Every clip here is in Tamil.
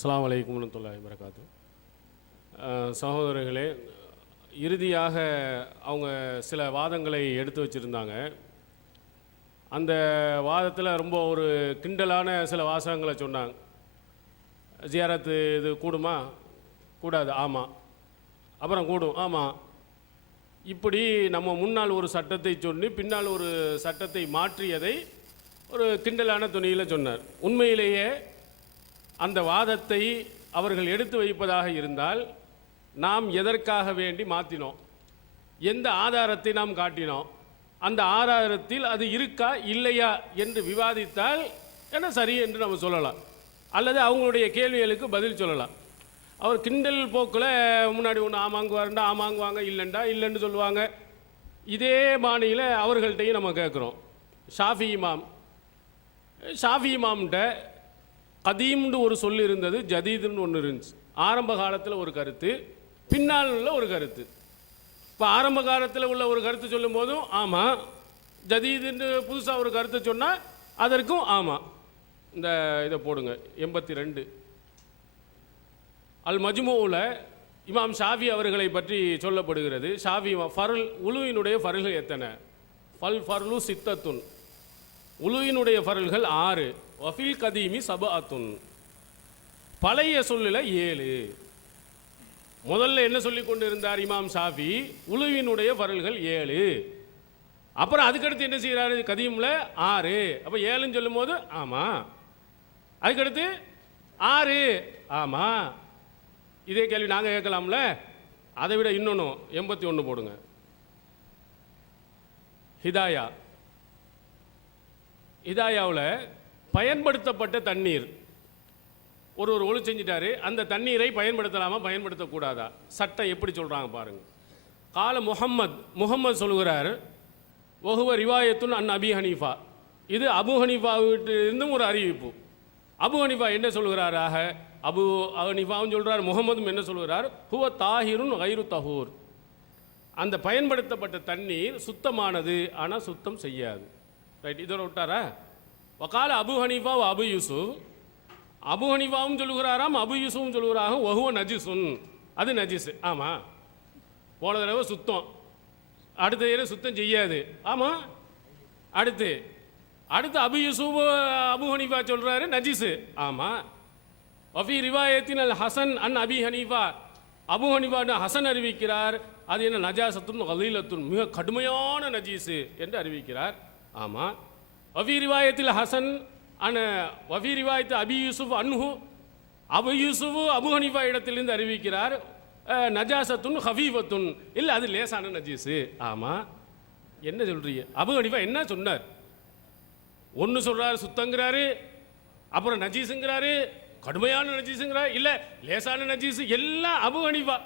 அஸ்ஸலாமு அலைக்கும் வரஹ்மத்துல்லாஹி வபரகாத்துஹு. சகோதரர்களே, இறுதியாக அவங்க சில வாதங்களை எடுத்து வச்சுருந்தாங்க. அந்த வாதத்தில் ரொம்ப ஒரு கிண்டலான சில வாசகங்களை சொன்னாங்க. ஜியாரத்து இது கூடுமா? கூடாது. ஆமாம். அப்புறம் கூடும். ஆமாம். இப்படி நம்ம முன்னால் ஒரு சட்டத்தை சொல்லி பின்னால் ஒரு சட்டத்தை மாற்றியதை ஒரு கிண்டலான துணியில் சொன்னார். உண்மையிலேயே அந்த வாதத்தை அவர்கள் எடுத்து வைப்பதாக இருந்தால் நாம் எதற்காக வேண்டி மாற்றினோம், எந்த ஆதாரத்தை நாம் காட்டினோம், அந்த ஆதாரத்தில் அது இருக்கா இல்லையா என்று விவாதித்தால் என்ன சரி என்று நம்ம சொல்லலாம், அல்லது அவங்களுடைய கேள்விகளுக்கு பதில் சொல்லலாம். அவர் கிண்டல் போக்கில் முன்னாடி ஒன்று ஆமாங்குவாருண்டா ஆமாங்குவாங்க, இல்லைண்டா இல்லைன்னு சொல்லுவாங்க. இதே பாணியில் அவர்கள்ட்டையும் நம்ம கேட்குறோம். ஷாஃபி இமாம்கிட்ட கதீம்னு ஒரு சொல் இருந்தது, ஜதீதுன்னு ஒன்று இருந்துச்சு. ஆரம்ப காலத்தில் ஒரு கருத்து, பின்னால் உள்ள ஒரு கருத்து. இப்போ ஆரம்ப காலத்தில் உள்ள ஒரு கருத்து சொல்லும் போதும் ஆமாம், ஜதீதுன்னு புதுசாக ஒரு கருத்து சொன்னால் அதற்கும் ஆமாம். இந்த இதை போடுங்க, 82 அல் மஜ்மூவில் இமாம் ஷாஃபி அவர்களை பற்றி சொல்லப்படுகிறது. ஷாஃபி ஃபருல் உலுவினுடைய ஃபருள்கள் எத்தனை? ஃபர்லு சித்தத்துன், உலுவினுடைய ஃபருள்கள் 6. வஃபில் கதீமி சபஅத்துன், பழைய சொல்லில் 7. முதல்ல என்ன சொல்லி கொண்டு இருந்தார் இமாம் ஷாஃபி? உலுவினுடைய ஃபருள்கள் 7. அப்புறம் அதுக்கடுத்து என்ன செய்கிறாரு? கதீமில் 6. அப்போ 7ன்னு சொல்லும் போது ஆமாம், அதுக்கடுத்து 6 ஆமாம். இதே கேள்வி நாங்கள் கேட்கலாம்ல? அதை விட இன்னொன்று 81 போடுங்க. ஹிதாயாவில் பயன்படுத்தப்பட்ட தண்ணீர் ஒரு ஒழு செஞ்சிட்டாரு, அந்த தண்ணீரை பயன்படுத்தலாமா பயன்படுத்தக்கூடாதா? சட்டம் எப்படி சொல்கிறாங்க பாருங்கள். கால முஹம்மது சொல்கிறார், ஒஹுவ ரிவாயத்துன் அன் அபி ஹனீஃபா. இது அபு ஹனீஃபாவிட்டிருந்தும் ஒரு அறிவிப்பு. அபு ஹனீஃபா என்ன சொல்கிறாராக? அபு ஹனீஃபாவும் சொல்கிறார், முகமதும் என்ன சொல்கிறார்? ஹுவ தாஹிருன் கைரு தஹூர். அந்த பயன்படுத்தப்பட்ட தண்ணீர் சுத்தமானது, ஆனால் சுத்தம் செய்யாது. ரைட், இதோட விட்டாரா? வகால அபு ஹனீஃபா அபு யூசுப். அபு ஹனீஃபாவும் சொல்லுகிறாராம், அபு யூசுஃபும் சொல்லுகிறாங்க ஒஹுவ நஜிசுன், அது நஜிஸ். ஆமாம், போன தடவை சுத்தம், அடுத்த தடவை சுத்தம் செய்யாது. ஆமாம். அடுத்து அபு யூசுப் அபு ஹனீஃபா சொல்கிறாரு நஜிஸு. ஆமாம். வஃபி ரிவாயத்தின் அல் ஹசன் அன் அபி ஹனீஃபா. அபு ஹனீஃபா ஹசன் அறிவிக்கிறார், அது என்ன நஜாசத்துன் கலீலத்துன், மிக கடுமையான நஜீஸு என்று அறிவிக்கிறார். ஆமாம். வஃபி ரிவாயத்தில் ஹசன் அன் வஃபி ரிவாயத்து அபி யூசுப் அன்ஹு, அபு யூசுப் அபு ஹனீஃபா இடத்திலிருந்து அறிவிக்கிறார் நஜாசத்துன் ஹஃபீஃபத்துன், இல்லை அது லேசான நஜீஸு. ஆமாம். என்ன சொல்கிறீங்க? அபு ஹனீஃபா என்ன சொன்னார்? ஒன்று சொல்கிறாரு சுத்தங்கிறாரு, அப்புறம் நஜீஸுங்கிறாரு, கடுமையான நஜீஸுங்கிறார், இல்லை லேசான நஜீஸு, எல்லாம் அபு ஹனீஃபா.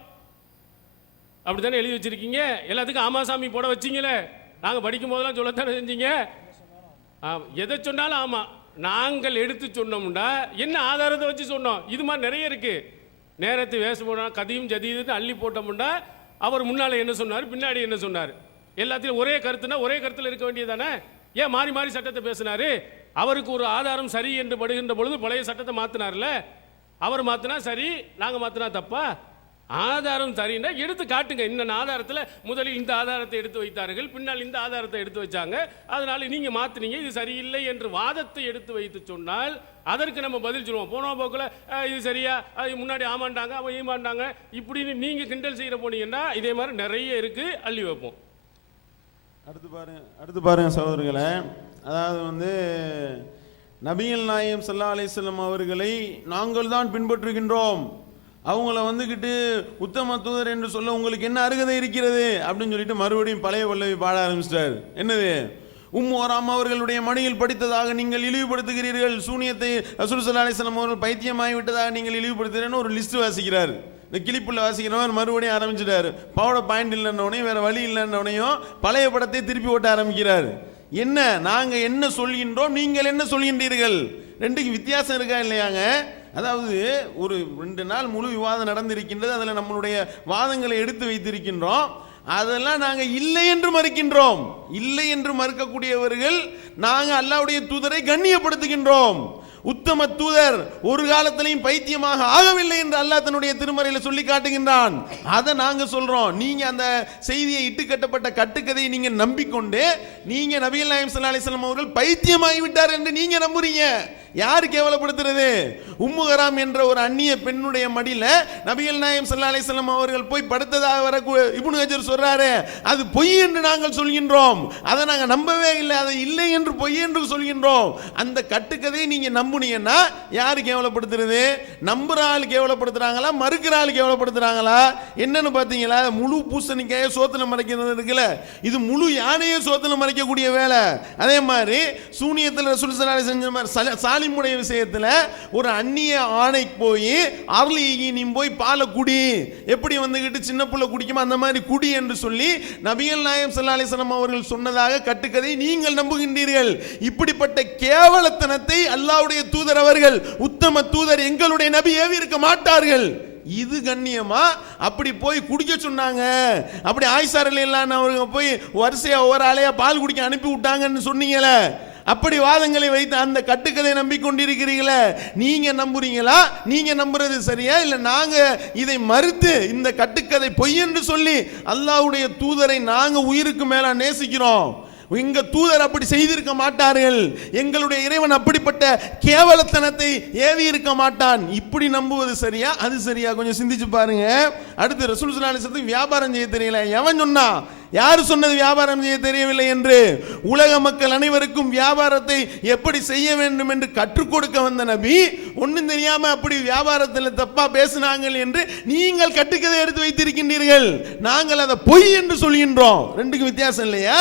அப்படி தானே எழுதி வச்சிருக்கீங்க. எல்லாத்துக்கும் ஆமாசாமி போட வச்சிங்களே, நாங்கள் படிக்கும் போதெல்லாம் சொல்லத்தானே செஞ்சீங்க. எதை சொன்னாலும் ஆமாம். நாங்கள் எடுத்து சொன்னோம்டா என்ன ஆதாரத்தை வச்சு சொன்னோம்? இது மாதிரி நிறைய இருக்குது. நேரத்தை வேஸ்ட் போனால் கதீம் ஜதீதுன்னு அள்ளி போட்டோம்டா அவர் முன்னால் என்ன சொன்னார், பின்னாடி என்ன சொன்னார், எல்லாத்தையும் ஒரே கருத்துனா ஒரே கருத்தில் இருக்க வேண்டியதானே? ஏன் மாறி மாறி சட்டத்தை பேசினாரு? அவருக்கு ஒரு ஆதாரம் சரி என்று படுகின்ற பொழுது பழைய சட்டத்தை மாற்றினார்ல, அவர் மாற்றினா சரி, நாங்கள் மாற்றினா தப்பா? ஆதாரம் சரின்னா எடுத்து காட்டுங்க. இந்த ஆதாரத்தில் முதலில் இந்த ஆதாரத்தை எடுத்து வைத்தார்கள், பின்னால் இந்த ஆதாரத்தை எடுத்து வச்சாங்க, அதனால நீங்க மாத்தினீங்க, இது சரியில்லை என்று வாதத்தை எடுத்து வைத்து சொன்னால் அதற்கு நம்ம பதில் சொல்லுவோம். போன போக்கில் இது சரியா, அது முன்னாடி ஆமாண்டாங்க, அவன் ஈமாண்டாங்க, இப்படின்னு நீங்க கிண்டல் செய்யற போனீங்கன்னா இதே மாதிரி நிறைய இருக்கு, அள்ளி வைப்போம். அடுத்து பாருங்க சகோதரர்களே, அதாவது நபிகள் நாயகம் ஸல்லல்லாஹு அலைஹி வஸல்லம் அவர்களை நாங்கள் தான் பின்பற்றுகின்றோம், அவங்கள வந்துக்கிட்டு உத்தம தூதர் என்று சொல்ல உங்களுக்கு என்ன அருகதை இருக்கிறது அப்படின்னு சொல்லிட்டு மறுபடியும் பழைய பல்லவி பாட ஆரம்பிச்சிட்டார். என்னது? உம்மோராம் அவர்களுடைய மடியில் படித்ததாக நீங்கள் இழிவுபடுத்துகிறீர்கள், சூனியத்தை ரசூல் ஸல்லல்லாஹு அலைஹி வஸல்லம் அவர்கள் பைத்தியமாகி விட்டதாக நீங்கள் இழிவுபடுத்துகிறேன்னு ஒரு லிஸ்ட் வாசிக்கிறார். இந்த கிளிப்புள்ள வாசிக்கிறவர் மறுபடியும் ஆரம்பிச்சிட்டாரு. பாவோட பாயிண்ட் இல்லைன்னொடனையும் வேற வழி இல்லைன்னொடனையும் பழைய படத்தை திருப்பி ஓட்ட ஆரம்பிக்கிறார். என்ன நாங்க என்ன சொல்கின்றோம், நீங்கள் என்ன சொல்கின்றீர்கள், ரெண்டுக்கு வித்தியாசம் இருக்கா இல்லையாங்க? அதாவது ஒரு 2 நாள் முழு விவாதம் நடந்திருக்கின்றது, அதில் நம்மளுடைய வாதங்களை எடுத்து வைத்திருக்கின்றோம். அதெல்லாம் நாங்கள் இல்லை என்று மறுக்கின்றோம். இல்லை என்று மறுக்கக்கூடியவர்கள் நாங்கள் அல்லாஹ்வுடைய தூதரை கண்ணியப்படுத்துகின்றோம். உத்தம தூதர் ஒரு காலத்திலையும் பைத்தியமாக ஆகவில்லை என்று அல்லாஹ் தன்னுடைய திருமறையில சொல்லி காட்டுகின்றான். அதை நாங்க சொல்றோம். நீங்க அந்த செய்தியை இட்டு கட்டப்பட்ட கட்டுக்கதையை நீங்க நம்பிக்கொண்டு நீங்க நபிகள் நாயகம் ஸல்லல்லாஹு அலைஹி வஸல்லம் அவர்கள் பைத்தியமாகி விட்டார் என்று நீங்க நம்புறீங்க. யாரு கேவலப்படுத்துறது? உம்மு ஹராம் என்ற ஒரு அந்நிய பெண்ணுடைய மடியில நபிகள் நாயகம் ஸல்லல்லாஹு அலைஹி வஸல்லம் அவர்கள் போய் படுத்ததாக வர இப்னு ஹஜர் சொல்றாரு, அது பொய் என்று நாங்கள் சொல்கின்றோம். அதை நாங்கள் நம்பவே இல்லை, அதை இல்லை என்று பொய் என்று சொல்கின்றோம். அந்த கட்டுக்கதையை நீங்க நம்புனீங்கன்னா யாரு கேவலப்படுத்துறது? நம்புற ஆள் கேவலப்படுத்துறாங்களா, மறுக்கிற ஆள் கேவலப்படுத்துறாங்களா? என்னன்னு பாத்தீங்களா? முழு பூசணிக்காய சோத்துல மறைக்கிறது இருக்குல்ல, இது முழு யானையை சோத்துல மறைக்கக்கூடிய வேலை. அதே மாதிரி சூனியத்தில் ரசூல் ஸல்லல்லாஹு அலைஹி வஸல்லம் செஞ்ச மாதிரி சாலிமுடைய விஷயத்துல ஒரு அந்நிய ஆணை போய் அருளி நீ போய் பாலை குடி, எப்படி வந்துகிட்டு சின்ன புள்ள குடிக்குமா அந்த மாதிரி குடி என்று சொல்லி நபிகள் நாயகம் ஸல்லல்லாஹு அலைஹி வஸல்லம் அவர்கள் சொன்னதாக கட்டுக்கதை நீங்கள் நம்புகின்றீர்கள். இப்படிப்பட்ட கேவலத்தனத்தை அல்லாஹ்வுடைய தூதர் அவர்கள், உத்தம தூதர் எங்களுடைய நபி ஏவி இருக்க மாட்டார்கள். இது கண்ணியமா? அப்படி போய் குடிக்க சொன்னாங்க, அப்படி ஆயிஷா ரலியல்லாஹு அன்ஹா அவங்க போய் வரிசையா ஒவ்வொரு ஆளையா பால் குடிக்க அனுப்பி விட்டாங்கன்னு சொன்னீங்களே, அப்படி வாதங்களை வைத்து அந்த கட்டுக்கதை நம்பிக்கொண்டிருக்கிறீங்களே, நீங்க நம்புறீங்களா? நீங்க நம்புறது சரியா இல்ல நாங்க இதை மறுத்து இந்த கட்டுக்கதை பொய் என்று சொல்லி அல்லாஹ்வுடைய தூதரை நாங்க உயிருக்கு மேல நேசிக்கிறோம், எங்க தூதர் அப்படி செய்திருக்க மாட்டார்கள், எங்களுடைய இறைவன் அப்படிப்பட்ட கேவலத்தனத்தை ஏவி இருக்க மாட்டான், இப்படி நம்புவது சரியா அது சரியா? கொஞ்சம் சிந்திச்சு பாருங்க. அடுத்து ரசூல் ஸல்லல்லாஹு அலைஹி வஸல்லம் வியாபாரம் செய்ய தெரியல. எவன் சொன்னா? யாரு சொன்னது வியாபாரம் செய்ய தெரியவில்லை என்று? உலக மக்கள் அனைவருக்கும் வியாபாரத்தை எப்படி செய்ய வேண்டும் என்று கற்றுக் கொடுக்க வந்த நபி ஒன்னும் தெரியாம அப்படி வியாபாரத்தில் தப்பா பேசினாங்க என்று நீங்கள் கட்டுக்கதை எடுத்து வைத்திருக்கின்றீர்கள். நாங்கள் அதை பொய் என்று சொல்கின்றோம். ரெண்டுக்கும் வித்தியாசம் இல்லையா?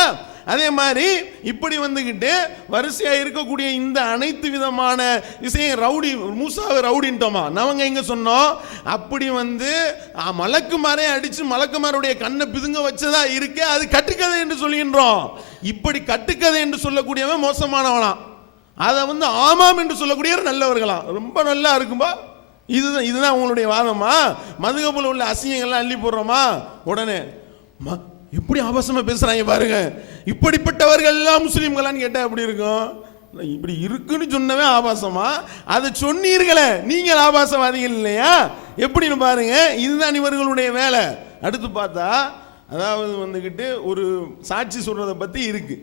அதே மாதிரி இப்படி வந்துகிட்டு வரிசையா இருக்கக்கூடிய இந்த அனைத்து விதமான விஷயம் ரவுடி, மூசாவை ரவுடின்ட்டோமா நாங்க எங்க சொன்னோம்? அப்படி வந்து மலக்குமாரே அடிச்சு மலக்குமாருடைய கண்ணை பிதுங்க வச்சதா இருக்கு, அது கட்டுக்கதை என்று சொல்கின்றோம். இப்படி கட்டுக்கதை என்று சொல்லக்கூடியவன் மோசமானவனாம், அதை வந்து ஆமாம் என்று சொல்லக்கூடியவர் நல்லவர்களாம். ரொம்ப நல்லா இருக்கும்பா. இதுதான் உங்களுடைய வாதமா? மதுகபுல உள்ள அசிங்கங்கள்லாம் அள்ளி போடுறோமா? உடனே எப்படி ஆபாசமா பேசுறாங்க பாருங்க. இப்படிப்பட்டவர்கள் எல்லாம் முஸ்லீம்களான்னு கேட்டா எப்படி இருக்கும்? இப்படி இருக்குன்னு சொன்னவே ஆபாசமா? அதை சொன்னீர்களே நீங்கள் ஆபாசவாதிகள் இல்லையா? எப்படின்னு பாருங்க. இதுதான் இவர்களுடைய வேலை. அடுத்து பார்த்தா அதாவது வந்துகிட்டு ஒரு சாட்சி சொல்றதை பத்தி இருக்கு.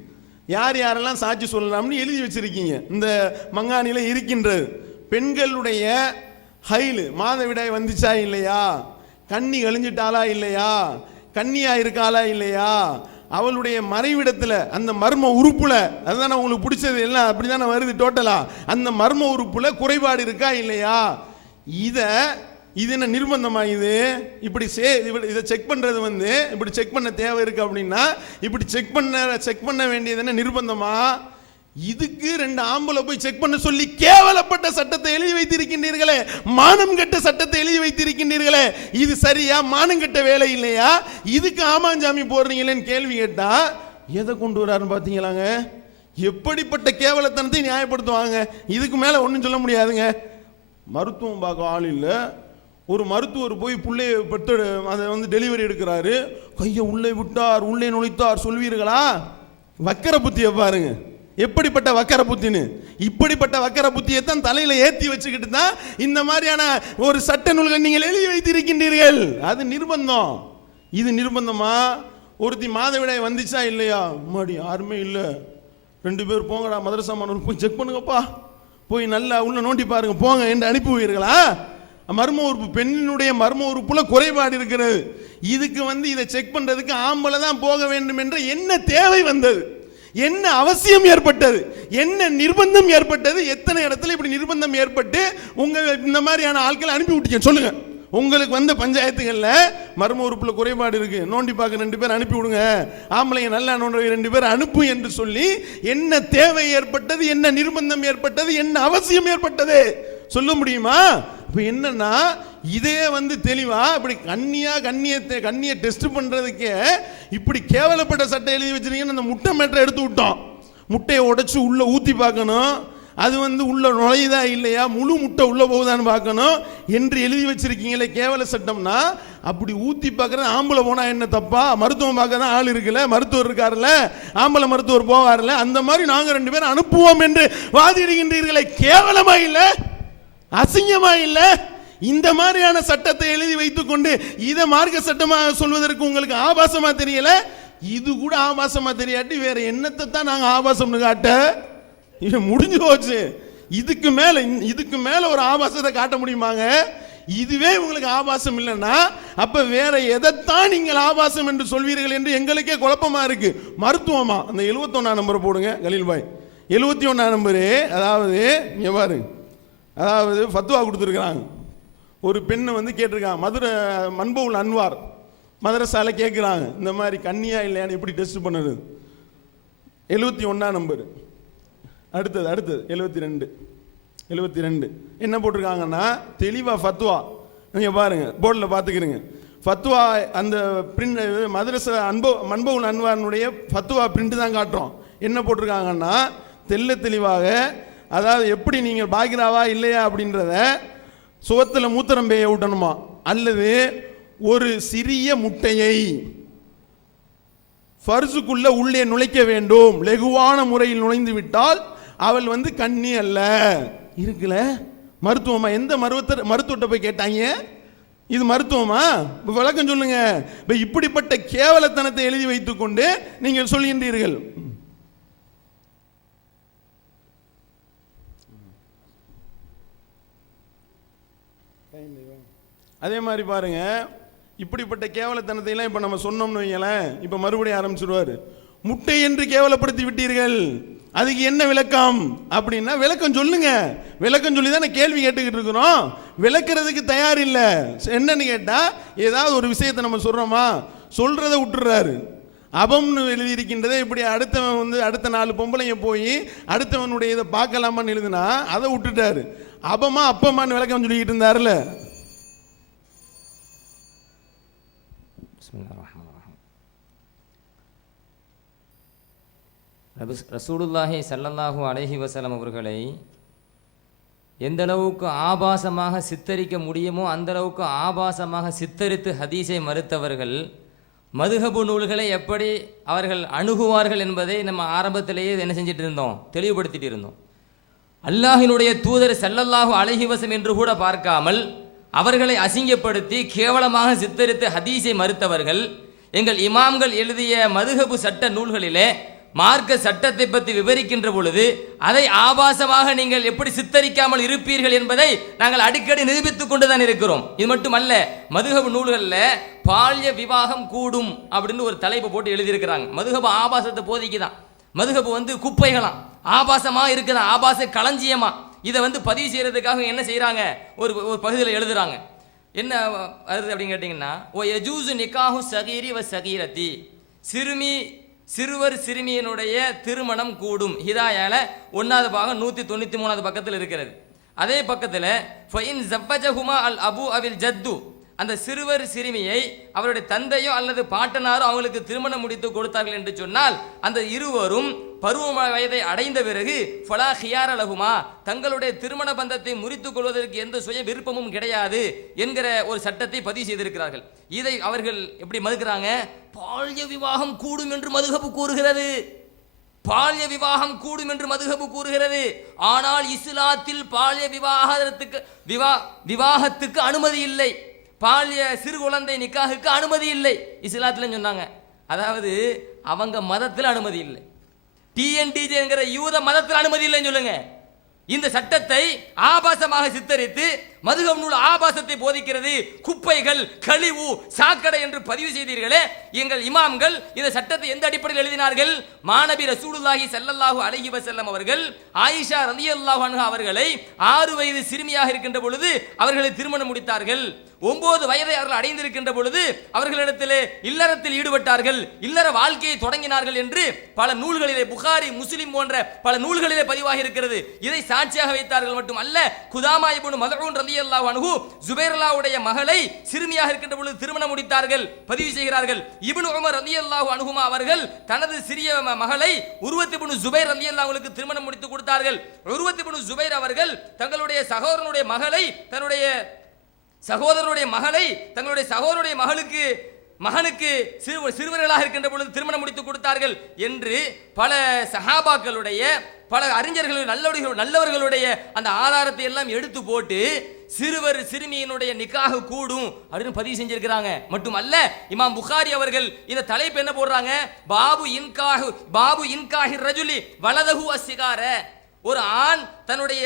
யார் யாரெல்லாம் சாட்சி சொல்லலாம்னு எழுதி வச்சிருக்கீங்க. இந்த மங்கானில இருக்கின்றது. பெண்களுடைய ஹைலு மாதவிடாய் வந்துச்சா இல்லையா, கண்ணி கழிஞ்சிட்டாளா இல்லையா, கன்னியா இருக்காளா இல்லையா, அவளுடைய மறைவிடத்துல அந்த மர்ம உறுப்புல, அதுதான் உங்களுக்கு பிடிச்சது எல்லாம் அப்படிதானே வருது டோட்டலா, அந்த மர்ம உறுப்புல குறைபாடு இருக்கா இல்லையா, இது என்ன நிர்பந்தமா? இது இப்படி இதை செக் பண்றது வந்து இப்படி செக் பண்ண தேவை இருக்கு அப்படின்னா இப்படி செக் பண்ண வேண்டியது என்ன நிர்பந்தமா? இதுக்கு ரெண்டு ஆம்பளை போய் செக் பண்ண சொல்லி கேவலப்பட்ட சட்டத்தை எழுதி வைத்திருக்கின்றீர்களே, மானம் கெட்ட சட்டத்தை எழுதி வைத்திருக்கின்றீர்களே, இது சரியா? மானம் கெட்ட வேலை இல்லையா? இதுக்கு ஆமாஞ்சாமி போடுறீங்களேன்னு கேள்வி கேட்டா எதை கொண்டு வராருன்னு பாத்தீங்களாங்க? எப்படிப்பட்ட கேவலத்தனத்தை நியாயப்படுத்துவாங்க? இதுக்கு மேல ஒன்றும் சொல்ல முடியாதுங்க. மருத்துவம் பார்க்க ஆள் இல்லை. ஒரு மருத்துவர் போய் பிள்ளைய பெற்று அதை வந்து டெலிவரி எடுக்கிறாரு, கையை உள்ளே விட்டார் உள்ளே நுழைத்தார் சொல்வீர்களா? வக்கர புத்தியை பாருங்க, எப்படிப்பட்ட வக்கர புத்தின்னு. இப்படிப்பட்ட வக்கர புத்தியை தான் தலையில ஏத்தி வச்சுக்கிட்டு தான் இந்த மாதிரியான ஒரு சட்ட நூல்கள் நீங்கள் எழுதி வைத்திருக்கின்றீர்கள். அது நிர்பந்தம். இது நிர்பந்தமா? ஒருத்தி மாதவிடாய் வந்துச்சா இல்லையா, மாடி யாருமே இல்லை, 2 பேர் போங்கடா மதரசா மாணவர் போய் செக் பண்ணுங்கப்பா, போய் நல்லா உள்ள நோண்டி பாருங்க போங்க என்று அனுப்புவீர்களா? மர்ம உறுப்பு, பெண்ணினுடைய மர்ம உறுப்புல குறைபாடு இருக்கிறது, இதுக்கு வந்து இதை செக் பண்றதுக்கு ஆம்பளை தான் போக வேண்டும் என்ற என்ன தேவை வந்தது? என்ன அவசியம் ஏற்பட்டது? என்ன நிர்பந்தம் ஏற்பட்டது? எத்தனை இடத்துல இப்படி நிர்பந்தம் ஏற்பட்டு உங்க இந்த மாதிரியான ஆட்களை அனுப்பி விட்டீங்க சொல்லுங்க. உங்களுக்கு வந்த பஞ்சாயத்துகள்ல மர்ம உறுப்புல குறைபாடு இருக்கு, நோண்டி பார்க்க 2 பேர் அனுப்பி விடுங்க, ஆம்பளைங்க நல்லா நோண்ட 2 பேர் அனுப்பு என்று சொல்லி என்ன தேவை ஏற்பட்டது? என்ன நிர்பந்தம் ஏற்பட்டது? என்ன அவசியம் ஏற்பட்டது? சொல்ல முடியுமா? இப்ப என்னன்னா இதே வந்து தெளிவா இப்படி கண்ணியை டெஸ்ட் பண்றதுக்கு இப்படி கேவலப்பட்ட சட்டை எழுதி வச்சிருக்கீங்கன்னு அந்த முட்டை மேட்டரை எடுத்து விட்டோம். முட்டையை உடைச்சு உள்ள ஊத்தி பார்க்கணும், அது வந்து உள்ள நுழையுதா இல்லையா, முழு முட்டை உள்ள போகுதான்னு பார்க்கணும் என்று எழுதி வச்சிருக்கீங்களே கேவல சட்டம்னா, அப்படி ஊத்தி பார்க்கறது ஆம்பளை போனா என்ன தப்பா? மருத்துவம் பார்க்க தான் ஆள் இருக்குல்ல, மருத்துவர் இருக்காருல்ல, ஆம்பளை மருத்துவர் போவார்ல, அந்த மாதிரி நாங்க 2 பேரும் அனுப்புவோம் என்று வாதிடுகின்றீர்களே, கேவலமா இல்ல, அசிங்கமா இல்ல? இந்த மாதிரியான சட்டத்தை எழுதி வைத்துக் கொண்டு இதை மார்க்க சட்டமாக சொல்வதற்கு உங்களுக்கு ஆபாசமா தெரியல? இது கூட ஆபாசமா தெரியாட்டி வேற என்னத்தை தான் நாங்க ஆபாசம்னு காட்ட? இது முடிஞ்சு போச்சு. இதுக்கு மேல ஒரு ஆபாசத்தை காட்ட முடியுமாங்க? இதுவே உங்களுக்கு ஆபாசம் இல்லைன்னா அப்ப வேற எதைத்தான் நீங்கள் ஆபாசம் என்று சொல்வீர்கள் என்று எங்களுக்கே குழப்பமா இருக்கு. மருத்துவமா? அந்த 71 நம்பர் போடுங்க கலீல் பாய். 71 நம்பரு. அதாவது இங்க பாருங்க, அதாவது ஃபத்வா கொடுத்துருக்காங்க. ஒரு பெண்ணை வந்து கேட்டிருக்காங்க, மதுரை மன்பவுல் அன்வார் மதரசால கேட்குறாங்க, இந்த மாதிரி கன்னியா இல்லையான்னு எப்படி டெஸ்ட் பண்ணுறது? 71 நம்பர். அடுத்தது 72 என்ன போட்டிருக்காங்கன்னா தெளிவா ஃபத்வா. நீங்க பாருங்க, போர்டில் பார்த்துக்கிறீங்க. ஃபத்வா அந்த பிரிண்ட் மதரசா மன்பவுல் அன்வாருடைய ஃபத்வா பிரிண்ட் தான் காட்டுறோம். என்ன போட்டிருக்காங்கன்னா தெளிவாக, அதாவது எப்படி நீங்கள் பாக்கிறாவா இல்லையா அப்படின்றத சுவத்தில் மூத்திரம் பெய்ய விட்டணுமா, அல்லது ஒரு சிறிய முட்டையை ஃபர்ஸுக்குள்ள உள்ளே நுழைக்க வேண்டும், லெகுவான முறையில் நுழைந்து விட்டால் அவள் வந்து கன்னி அல்ல. இருக்குல்ல மருத்துவமா? எந்த மருத்துவத்தை போய் கேட்டாங்க? இது மருத்துவமா? விளக்கம் சொல்லுங்க. இப்படிப்பட்ட கேவலத்தனத்தை எழுதி வைத்துக் கொண்டு நீங்கள் சொல்கின்றீர்கள். அதே மாதிரி பாருங்க, இப்படிப்பட்ட கேவலத்தனத்தை எல்லாம் இப்ப நம்ம சொன்னோம்னு வைங்களேன், இப்ப மறுபடியும் ஆரம்பிச்சிருவாரு. முட்டை என்று கேவலப்படுத்தி விட்டீர்கள், அதுக்கு என்ன விளக்கம் அப்படின்னா விளக்கம் சொல்லுங்க. விளக்கம் சொல்லி தான் கேள்வி கேட்டுக்கிட்டு இருக்கிறோம். விளக்குறதுக்கு தயார் இல்லை. என்னன்னு கேட்டா, ஏதாவது ஒரு விஷயத்தை நம்ம சொல்றோமா, சொல்றதை விட்டுறாரு. அபம்னு எழுதியிருக்கின்றதை இப்படி அடுத்தவன் வந்து அடுத்த 4 பொம்பளைங்க போய் அடுத்தவனுடைய இதை பார்க்கலாமான்னு எழுதுனா அதை விட்டுட்டாரு. அபமா அப்பமான்னு விளக்கம் சொல்லிக்கிட்டு இருந்தாருல. ரசூலுல்லாஹி ஸல்லல்லாஹு அலைஹி வஸல்லம் அவர்களை எந்த அளவுக்கு ஆபாசமாக சித்தரிக்க முடியுமோ அந்த அளவுக்கு ஆபாசமாக சித்தரித்து ஹதீஸை மறுத்தவர்கள் மதுஹபு நூல்களை எப்படி அவர்கள் அணுகுவார்கள் என்பதை நம்ம ஆரம்பத்திலேயே என்ன செஞ்சிட்டு இருந்தோம், தெளிவுபடுத்திட்டு இருந்தோம். அல்லாஹினுடைய தூதர் ஸல்லல்லாஹு அலைஹி வஸல்லம் என்று கூட பார்க்காமல் அவர்களை அசிங்கப்படுத்தி கேவலமாக சித்தரித்து ஹதீஸை மறுத்தவர்கள் எங்கள் இமாம்கள் எழுதிய மதுஹபு சட்ட நூல்களிலே மார்க்க சட்டத்தை பற்றி விவரிக்கின்ற பொழுது அதை ஆபாசமாக நீங்கள் எப்படி சித்தரிக்காமல் இருப்பீர்கள் என்பதை நாங்கள் அடிக்கடி நிரூபித்துக் கொண்டுதான் இருக்கிறோம். இது மட்டுமல்ல, மதுஹபு நூல்களில் பால்ய விவாகம் கூடும் அப்படின்னு ஒரு தலைப்பு போட்டு எழுதியிருக்கிறாங்க. மதுஹபு ஆபாசத்தை போதிக்குதான். மதுஹபு வந்து குப்பைகளாம், ஆபாசமா இருக்குதான், ஆபாச களஞ்சியமா. இதை வந்து பதிவு செய்யறதுக்காக என்ன செய்யறாங்க, ஒரு பகுதியில் எழுதுறாங்க. என்ன வருது அப்படின்னு கேட்டீங்கன்னா, ஓ யஜூசு நிகாஹு சகீரி வ சகீரத்தி, சிறுவர் சிறுமியினுடைய திருமணம் கூடும். ஹிதாயால 1வது பாகம் 193வது பக்கத்தில் இருக்கிறது. அதே பக்கத்தில் ஃபைன் ஜவ்வஜஹுமா அல் அபு அவில் ஜத்து, அந்த சிறுவர் சிறுமியை அவருடைய தந்தையோ அல்லது பாட்டனாரோ அவங்களுக்கு திருமணம் முடித்து கொடுத்தார்கள் என்று சொன்னால் அந்த இருவரும் பருவ வயதை அடைந்த பிறகு ஃபலா ஹியார லஹுமா, தங்களுடைய திருமண பந்தத்தை முறித்துக் கொள்வதற்கு எந்த சுய விருப்பமும் கிடையாது என்கிற ஒரு சட்டத்தை பதிவு செய்திருக்கிறார்கள். இதை அவர்கள் எப்படி மறுக்கிறாங்க? பால்ய விவாகம் கூடும் என்று மதுஹபு கூறுகிறது. பால்ய விவாகம் கூடும் என்று மதுஹபு கூறுகிறது. ஆனால் இஸ்லாத்தில் பால்ய விவாகத்துக்கு அனுமதி இல்லை. பால்ய சிறு குழந்தை நிக்காஹுக்கு அனுமதி இல்லை இஸ்லாத்தில் சொன்னாங்க. அதாவது அவங்க மதத்தில் அனுமதி இல்லை, டிஎன்டிஜே என்கிற யூத மதத்தில் அனுமதி இல்லைன்னு சொல்லுங்க. இந்த சட்டத்தை ஆபாசமாக சித்தரித்து மதுஹப் நூல் ஆபாசத்தை போதிக்கிறது, குப்பைகள், கழிவு, சாக்கடை என்று பதிவு செய்தீர்களே. எங்கள் இமாம்கள் இந்த சட்டத்தை எந்த அடிப்படையில் எழுதினார்கள்? மாநபி ரசூலுல்லாஹி ஸல்லல்லாஹு அலைஹி வஸல்லம் அவர்கள் ஆயிஷா ரலியல்லாஹு அன்ஹா அவர்களை 6 வயது சிறுமியாக இருக்கின்ற பொழுது அவர்களை திருமணம் முடித்தார்கள். 9 வயதை அவர்கள் அடைந்திருக்கின்ற பொழுது அவர்களிடத்திலே இல்லறத்தில் ஈடுபட்டார்கள், இல்லற வாழ்க்கையை தொடங்கினார்கள் என்று பல நூல்களிலே, புகாரி, முஸ்லிம் போன்ற பல நூல்களிலே பதிவாகி இருக்கிறது. இதை சாட்சியாக வைத்தார்கள் மட்டுமல்ல, குதாமா இப்னு மத்ஊன் ரலியல்லாஹு அன்ஹு ஜுபைருல்லாஹ்வுடைய மகளை சிறுமியாக இருக்கின்ற பொழுது திருமணம் முடித்தார்கள், பதிவு செய்கிறார்கள். இப்னு உமர் ரலியல்லாஹு அன்ஹுமா அவர்கள் தனது சிறிய மகளை உர்வத் இப்னு ஜுபைர் ரலியல்லாஹு அன்ஹுவுக்கு திருமணம் முடித்து கொடுத்தார்கள். உர்வத் இப்னு ஜுபைர் அவர்கள் தங்களுடைய சகோதரனுடைய மகளை தங்களுடைய சகோதரனுடைய மகனுக்கு சிறுவர்களாக இருக்கின்ற பொழுது திருமணம் முடித்து கொடுத்தார்கள் என்று பல சஹாபாக்களுடைய பல அறிஞர்கள் நல்லவர்களுடைய அந்த ஆதாரத்தை எல்லாம் எடுத்து போட்டு சிறுமியினுடைய நிக்காஹ் கூடும் அப்படின்னு பதிவு செஞ்சிருக்கிறாங்க. மட்டுமல்ல, இமாம் புகாரி அவர்கள் இந்த தலைப்பு என்ன போடுறாங்க, பாபு இன்காஹி ரஜுலி வலதஹு அஸ்ஸிகார, ஒரு ஆண் தன்னுடைய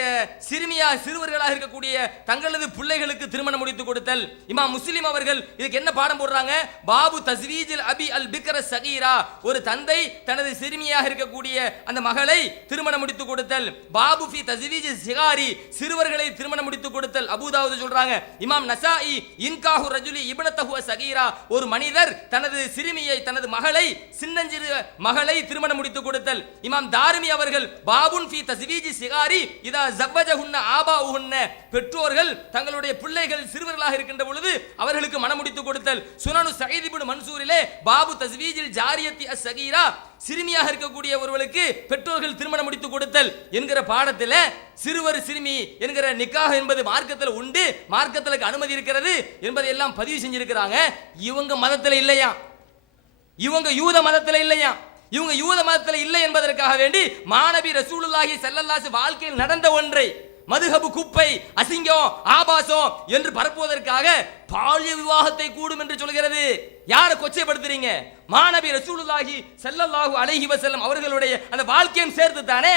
சிறுவர்களாக இருக்கக்கூடிய தங்களது பிள்ளைகளுக்கு திருமணம் முடித்து கொடுத்தல். இமாம் முஸ்லிம் அவர்கள் இதுக்கு என்ன பாடம் போடுறாங்க, பாபு தஸ்வீஜில் அபி அல் பிக்ர சகீரா, ஒரு தந்தை தனது சிறுமியாக இருக்கக்கூடிய அந்த மகளை திருமணம் முடித்து கொடுத்தல். பாபு ஃபி தஸ்வீஜ் சிகாரி, சிறுவர்களை திருமணம் முடித்து கொடுத்தல். அபூதாவுது சொல்றாங்க. இமாம் நசாஇ இன்காஹு ரஜுலி இப்னதஹு சகீரா, ஒரு மனிதர் தனது சிறுமியை தனது மகளை சின்னஞ்சிறு மகளை திருமணம் முடித்து கொடுத்தல். இமாம் தாரிமி அவர்கள் பாபுன் ஃபி தஸ்வீஜ் சிகாரி இதா ஜவ்வஜஹுன்ன ஆபாஉஹுன்ன, பெற்றோர்கள் தங்களுடைய பிள்ளைகள் சிறுவர்களாக இருக்கின்ற பொழுது அவர்களுக்கு மனம் முடித்து கொடுத்தல். சுனனு சயீத் இப்னு மன்சூரிலே பாபு தஸ்வீஜில் ஜாரியத்தி அஸ்ஸகீரா, சிறுமியாக இருக்கக்கூடிய ஒருவருக்கு பெற்றோர்கள் திருமணம் முடித்து கொடுத்தல் என்கிற பாடத்தில் சிறுமி என்கிற நிக்காஹ் என்பது மார்க்கத்தில் உண்டு, மார்க்கத்தில் அனுமதி இருக்கிறது என்பதை எல்லாம் பதிவு செஞ்சிருக்கிறாங்க. இவங்க மதத்தில் இல்லையா, இவங்க யூத மதத்தில் இல்லையா, இவங்க யூத மதத்தில் இல்லை என்பதற்காக வேண்டி மாநபி ரசூலுல்லாஹி ஸல்லல்லாஹு அலைஹி வாழ்க்கையில் நடந்த ஒன்றை மதுஹபு குப்பை அசிங்கம் ஆபாசம் என்று பரப்புவதற்காக பால்ய விவாகத்தை கூடும் என்று சொல்கிறது. யாரை கொச்சைப்படுத்துறீங்க? மாநபி ரசூலுல்லாஹி ஸல்லல்லாஹு அலைஹி வஸல்லம் அவர்களுடைய அந்த வாழ்க்கையும் சேர்த்து தானே,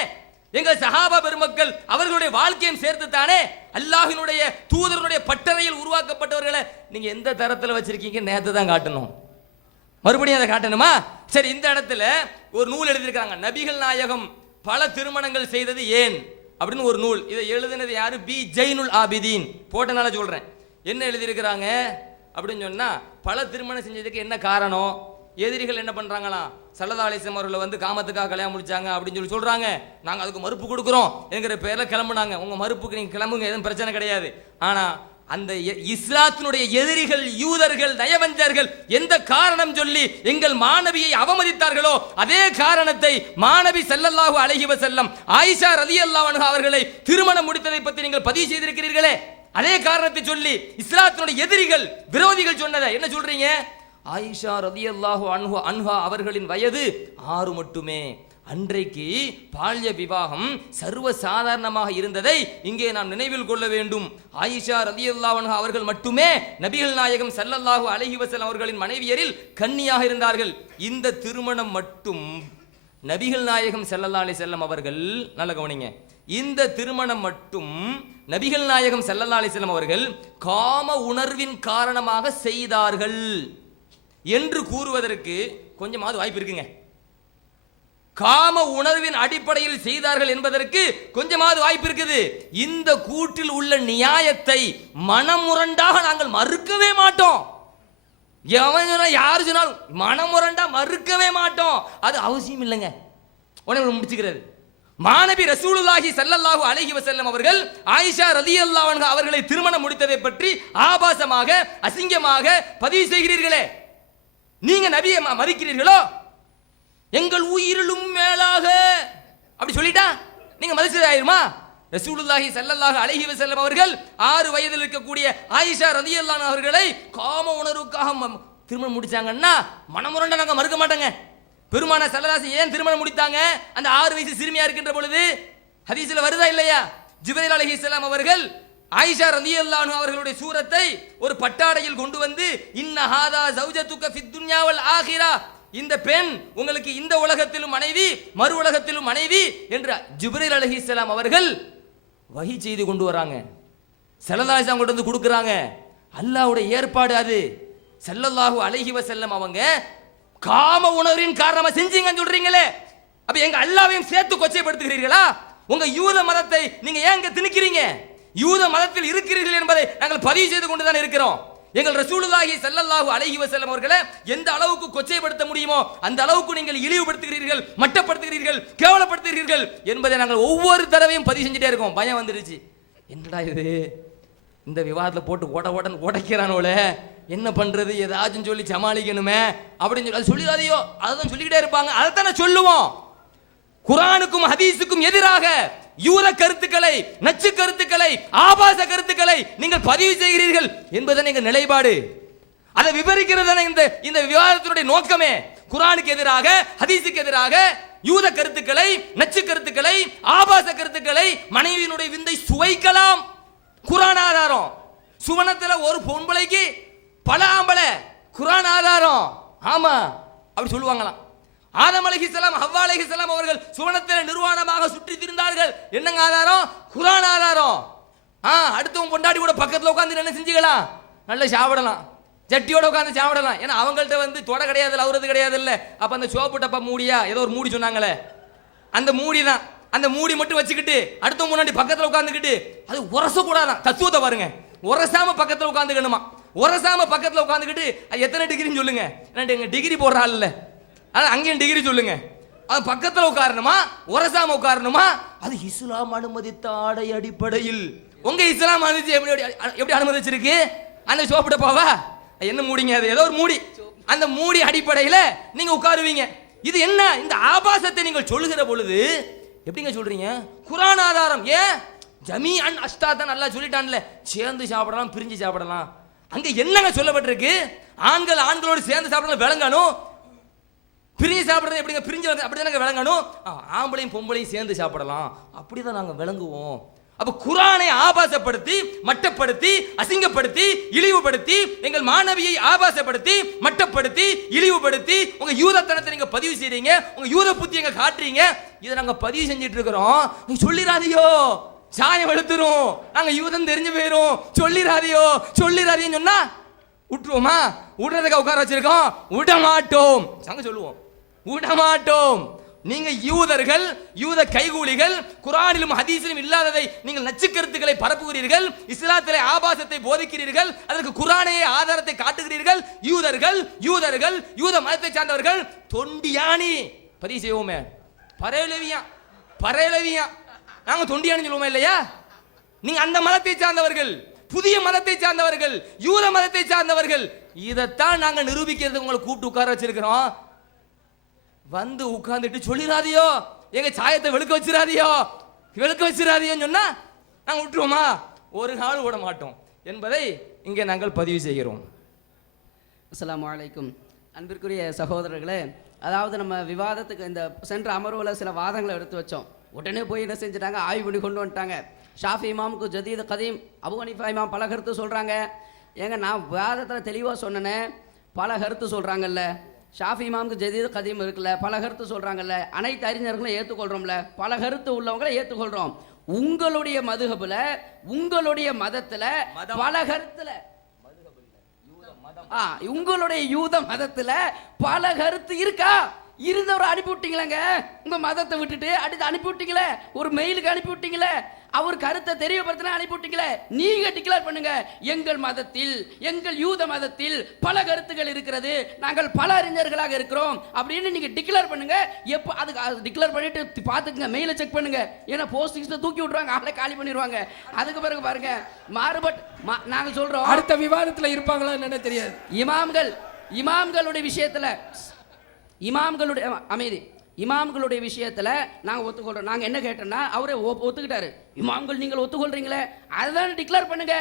எங்கள் சஹாபா பெருமக்கள் அவர்களுடைய வாழ்க்கையும் சேர்த்து தானே அல்லாஹ்வினுடைய தூதருடைய பட்டறையில் உருவாக்கப்பட்டவர்களை நீங்க எந்த தரத்தில் வச்சிருக்கீங்க நேத்து தான் காட்டணும், மறுபடியும் அதை காட்டணுமா? சரி, இந்த இடத்துல ஒரு நூல் எழுதியிருக்காங்க, நபிகள் நாயகம் பல திருமணங்கள் செய்தது ஏன் அப்படின்னு ஒரு நூல். இதை எழுதினது யாரு? பி ஜைனுல் ஆபிதீன். போட்டனால சொல்றேன். என்ன எழுதியிருக்கிறாங்க அப்படின்னு சொன்னா, பல திருமணம் செஞ்சதுக்கு என்ன காரணம், எதிரிகள் என்ன பண்றாங்களாம், ஸல்லல்லாஹு அலைஹி வஸல்லம் அவர்களை காமத்துக்காக கல்யாணம் முடிச்சாங்க அப்படின்னு சொல்றாங்க. நாங்க அதுக்கு மறுப்பு கொடுக்கிறோம் என்கிற பேர்ல கிளம்புனாங்க. உங்க மறுப்புக்கு நீங்க கிளம்புங்க, எதுவும் பிரச்சனை கிடையாது. ஆனா அந்த இஸ்லாத்தினுடைய எதிரிகள் யூதர்கள் நயவஞ்சர்கள் எந்த காரணம் சொல்லி எங்கள் மாணவியை அவமதித்தார்களோ அதே காரணத்தை மாணவி ஸல்லல்லாஹு அலைஹி வஸல்லம் ஆயிஷா ரலியல்லாஹு அன்ஹா அவர்களை திருமணம் முடித்ததை பற்றி நீங்கள் பதிவு செய்திருக்கிறீர்களே, அதே காரணத்தை சொல்லி இஸ்லாத்தினுடைய எதிரிகள் விரோதிகள் சொன்னதை என்ன சொல்றீங்க? ஆயிஷா ரலியல்லாஹு அன்ஹா அவர்களின் வயது 6 மட்டுமே. அன்றைக்கு பால்ய விவாகம் சர்வ சாதாரணமாக இருந்ததை இங்கே நாம் நினைவில் கொள்ள வேண்டும். ஆயிஷா ரலியல்லாஹு அன்ஹா அவர்கள் மட்டுமே நபிகள் நாயகம் ஸல்லல்லாஹு அலைஹி வஸல்லம் அவர்களின் மனைவியரில் கன்னியாக இருந்தார்கள். இந்த திருமணம் மட்டும் நபிகள் நாயகம் ஸல்லல்லாஹு அலைஹி வஸல்லம் அவர்கள், நல்ல கவனிங்க, இந்த திருமணம் மட்டும் நபிகள் நாயகம் ஸல்லல்லாஹு அலைஹி வஸல்லம் அவர்கள் காம உணர்வின் காரணமாக செய்தார்கள் என்று கூறுவதற்கு கொஞ்சமாவது வாய்ப்பு இருக்குங்க. காம உணர்வின் அடிப்படையில் செய்தார்கள் என்பதற்கு கொஞ்சமாவது வாய்ப்பு இருக்குது. இந்த கூற்றில் உள்ள நியாயத்தை மனமுரண்டாக நாங்கள் மறுக்கவே மாட்டோம். யாரு சொன்னாலும் மனமுரண்டா மறுக்கவே மாட்டோம். அது அவசியம் இல்லைங்க. உடனே முடிச்சுக்கிறது. மாநபி ரசூலுல்லாஹி ஸல்லல்லாஹு அலைஹி வஸல்லம் அவர்கள் ஆயிஷா ரலியல்லாஹு அன்ஹா அவர்களை திருமணம் முடித்ததை பற்றி ஆபாசமாக அசிங்கமாக பதிவு செய்கிறீர்களே, நீங்க நபியை மதிக்கிறீர்களோ? எங்கள் உயிரிலும் மேலாக அப்படி சொல்லிட்டா நீங்க மதிச்சதாயிருமா? ரசூலுல்லாஹி ஸல்லல்லாஹு அலைஹி வஸல்லம் அவர்கள் 6 வயதில் இருக்கக்கூடிய ஆயிஷா ரலியல்லாஹு அன்ஹா அவர்களை காம உணர்வுக்காக திருமணம் முடிச்சாங்கன்னா மனமுரண்ட நாங்க மறுக்க மாட்டோங்க. பெருமானார் ஸல்லல்லாஹு அலைஹி ஏன் திருமணம் முடித்தாங்க? அந்த 6 வயசு சிறுமியா இருக்கின்ற பொழுது ஹதீஸ்ல வருதா இல்லையா? ஜிப்ரீல் அலைஹிஸ்ஸலாம் அவர்கள் ஆயிஷா ரலியல்லாஹு அன்ஹா அவர்களுடைய சூரத்தை ஒரு பட்டாடையில் கொண்டு வந்து இன்ன ஹாதா ஜௌஜதுக ஃபித் துன்யா வல் ஆகிரா, இந்த பெண் உங்களுக்கு இந்த உலகத்திலும் மனைவி மறு உலகத்திலும் மனைவி என்று ஜிப்ரீல் அலைஹிஸ்ஸலாம் அவர்கள் வஹி செய்து கொண்டு வராங்க. ஸல்லல்லாஹு அலைஹி வஸல்லம் கொண்டு வந்து கொடுக்குறாங்க. அல்லாஹ்வுடைய ஏற்பாடு அது. ஸல்லல்லாஹு அலைஹி வஸல்லம் அவங்க காம உணர்வின் காரணமா செஞ்சீங்கன்னு சொல்றீங்களே, அப்ப எங்க அல்லாஹ்வையும் சேர்த்து கொச்சைப்படுத்துகிறீர்களா? உங்க யூத மதத்தை நீங்க ஏன் திணிக்கிறீங்க? யூத மதத்தில் இருக்கிறீர்கள் என்பதை நாங்கள் பதிவு செய்து கொண்டு தான் இருக்கிறோம். எங்கள் ரசூலுல்லாஹி ஸல்லல்லாஹு அலைஹி வஸல்லம் அவர்களை எந்த அளவுக்கு கொச்சைப்படுத்த முடியுமோ அந்த அளவுக்கு நீங்கள் இழிவுபடுத்துகிறீர்கள், மட்டப்படுத்துகிறீர்கள், கேவலப்படுத்துகிறீர்கள் என்பதை நாங்கள் ஒவ்வொரு தடவையும் பதிவு செஞ்சுட்டே இருக்கோம். பயம் வந்துருச்சு, என்னடா இது, இந்த விவாதத்தில் போட்டு உடைக்கிறானோல, என்ன பண்றது, ஏதாச்சும் சொல்லி சமாளிக்கணுமே அப்படின்னு சொல்லி அது சொல்லிடாதையோ, அதான் சொல்லிக்கிட்டே இருப்பாங்க. அதைத்தானே சொல்லுவோம். குர்ஆனுக்கும் ஹதீஸுக்கும் எதிராக யூத கருத்துக்களை, நச்சு கருத்துக்களை, ஆபாச கருத்துக்களை நீங்கள் பதிவு செய்கிறீர்கள் என்பதுதான் எங்கள் நிலைப்பாடு. அதை விவரிக்கிறது இந்த விவாதத்தினுடைய நோக்கமே. குர்ஆனுக்கு எதிராக, ஹதீஸுக்கு எதிராக யூத கருத்துக்களை, நச்சு கருத்துக்களை, ஆபாச கருத்துக்களை, மனைவியினுடைய விந்தை சுவைக்கலாம். குர்ஆன் ஆதாரம். சுவனத்துல ஒரு பொம்பளைக்கு பல ஆம்பளை, குர்ஆன் ஆதாரம். ஆமா, அப்படி சொல்லுவாங்களாம். ஆதம் அலைஹிஸ்ஸலாம், ஹவ்வா அலைஹிஸ்ஸலாம் அவர்கள் சுவனத்தில் நிர்வாணமாக சுற்றி திரிந்தார்கள். என்னங்க ஆதாரம்? குர்ஆன் ஆதாரம். அடுத்தவங்க பொண்டாடி கூட பக்கத்துல உட்கார்ந்து என்ன செஞ்சுக்கலாம்? நல்லா சாப்பிடலாம், ஜட்டியோட உட்காந்து சாப்பிடலாம். ஏன்னா அவங்கள்ட்ட தொட கிடையாது, அவுறது கிடையாது. இல்ல அப்ப அந்த சோப்பு டப்பா மூடியா ஏதோ ஒரு மூடி சொன்னாங்களே, அந்த மூடி தான். அந்த மூடி மட்டும் வச்சுக்கிட்டு அடுத்தவங்க முன்னாடி பக்கத்துல உட்காந்துக்கிட்டு அது உரசக்கூடாதான். தத்துவத்தை பாருங்க. உரசாம பக்கத்துல உட்காந்துக்கணுமா? உரசாம பக்கத்துல உட்காந்துக்கிட்டு எத்தனை டிகிரின்னு சொல்லுங்க. எங்க டிகிரி போடுற ஆள் இல்ல, ஆனா அங்கேயும் டிகிரி சொல்லுங்க. அது பக்கத்துல உட்காரணுமா, உரசாம உட்காரணுமா? அது இஸ்லாம் அனுமதித்த ஆடை அடிப்படையில். உங்க இஸ்லாம் எப்படி அனுமதிச்சிருக்கு? அந்த சோப்பு டப்பாவா என்ன மூடிங்க? அது ஏதோ ஒரு மூடி. அந்த மூடி அடிப்படையில் நீங்க உட்காருவீங்க. இது என்ன? இந்த ஆபாசத்தை நீங்கள் சொல்லுகிற பொழுது எப்படிங்க சொல்றீங்க? குர்ஆன் ஆதாரம். ஏன் ஜமீஅன் அஸ்தாதான் அல்லாஹ் சொல்லிட்டான்ல, சேர்ந்து சாப்பிடலாம், பிரிஞ்சு சாப்பிடலாம். அங்க என்னங்க சொல்லப்பட்டிருக்கு? ஆண்கள் ஆண்களோடு சேர்ந்து சாப்பிடலாம் விளங்கணும். பிரிஞ்சு சாப்பிடுறது எப்படிங்க? பிரிஞ்சு அப்படிதானங்க விளங்கணும். ஆம்பளையும் பொம்பளையும் சேர்ந்து சாப்பிடலாம், அப்படிதான் நாங்க விளங்குவோம். அப்ப குர்ஆனை ஆபாசப்படுத்தி, மட்டப்படுத்தி, அசிங்கப்படுத்தி, இழிவுபடுத்தி, எங்கள் மாணவியை ஆபாசப்படுத்தி, மட்டப்படுத்தி, இழிவுபடுத்தி உங்க யூதத்தனத்தை நீங்க பதிவு செய்றீங்க. உங்க யூத புத்தி எங்க காட்டுறீங்க. இதை நாங்க பதிவு செஞ்சிட்டு இருக்கிறோம். நீங்க சொல்லிராதியோ, சாயம் வெளுத்துரும், நாங்க யூதன் தெரிஞ்சு போயிரும். சொல்லிராதியோன்னு சொன்னா விட்டுருவோமா? விடுறதுக்கு உட்கார வச்சிருக்கோம். விட மாட்டோம். சங்க சொல்லுவோம், விட மாட்டோம். நீங்க யூதர்கள், யூத கைகூலிகள், குர்ஆனிலும் ஹதீஸிலும் இல்லாததை நீங்கள் நச்சு கருத்துக்களை பரப்புகிறீர்கள். இஸ்லாத்திலே ஆபாசத்தை போதிக்கிறீர்கள். அதற்கு குர்ஆனையே ஆதாரத்தை காட்டுகிறீர்கள். யூதர்கள் யூத மதத்தை சார்ந்தவர்கள் தொண்டியானி பதிவு செய்வோமே, பரேலவியா நாங்க தொண்டியானி சொல்லுவோமே இல்லையா? நீங்க அந்த மதத்தை சார்ந்தவர்கள், புதிய மதத்தை சார்ந்தவர்கள், யூத மதத்தை சார்ந்தவர்கள். இதைத்தான் நாங்க நிரூபிக்கிறது உங்களை கூப்பிட்டு உட்கார வச்சிருக்கிறோம். வந்து உட்கார்ந்துட்டு சொல்லிடாதியோ, எங்க சாயத்தை வெளுக்க வச்சிடாதியோன்னு சொன்னா நாங்கள் விட்டுருவோமா? ஒரு நாள் விட மாட்டோம் என்பதை இங்கே நாங்கள் பதிவு செய்கிறோம். அஸ்ஸலாமு அலைக்கும். அன்பிற்குரிய சகோதரர்களே, அதாவது நம்ம விவாதத்துக்கு இந்த சென்ற அமர்வில் சில வாதங்களை எடுத்து வச்சோம். உடனே போய் என்ன செஞ்சுட்டாங்க, ஆய்வு பண்ணி கொண்டு வந்துட்டாங்க. ஷாஃபி இமாமுக்கு ஜதீத் கதீம், அபு ஹனீஃபா இமாம் பல கருத்து சொல்கிறாங்க. ஏங்க நான் விவாதத்தில் தெளிவாக சொன்னேன், பல கருத்து சொல்கிறாங்கல்ல. ஷாஃபி இமாமுக்கு ஜதீத் கதீம் இருக்குல்ல, பல கருத்து சொல்கிறாங்கல்ல. அனைத்து அறிஞர்களும் ஏற்றுக்கொள்கிறோம்ல, பல கருத்து உள்ளவங்களை ஏற்றுக்கொள்கிறோம். உங்களுடைய மதுஹபுல, உங்களுடைய மதத்தில் பல கருத்தில், உங்களுடைய யூத மதத்தில் பல கருத்து இருக்கா? இருந்தவரை அனுப்பி விட்டீங்களேங்க, உங்க மதத்தை விட்டுட்டு அடுத்து அனுப்பி விட்டீங்களே, ஒரு மெயிலுக்கு அனுப்பி விட்டீங்களே, அவர் கருத்தை தெரியப்படுத்தினா அனுப்பி விட்டீங்களே. நீங்க டிக்ளேர் பண்ணுங்க, எங்கள் மதத்தில், எங்கள் யூத மதத்தில் பல கருத்துக்கள் இருக்கிறது, நாங்கள் பல அறிஞர்களாக இருக்கிறோம் அப்படின்னு நீங்க டிக்ளேர் பண்ணுங்க. எப்போ அதுக்கு டிக்ளேர் பண்ணிட்டு பார்த்துக்குங்க, மெயிலை செக் பண்ணுங்க. ஏன்னா போஸ்டிங்ஸ்ல தூக்கி விட்டுருவாங்க, ஆளை காலி பண்ணிடுவாங்க. அதுக்கு பிறகு பாருங்க மாறுபட்டு நாங்க சொல்றோம், அடுத்த விவாதத்தில் இருப்பாங்களா என்னன்னு தெரியாது. இமாம்களுடைய விஷயத்துல, இமாம்களுடைய அமைதி, இமாம்களுடைய விஷயத்துல நாங்க ஒத்துக்கொள்றோம். நாங்க என்ன கேட்டோம்னா, அவரே ஒத்துக்கிட்டாரு. இமாம்கள் நீங்கள் ஒத்துக்கொள்றீங்களே, அதுதான் டிக்ளேர் பண்ணுங்க.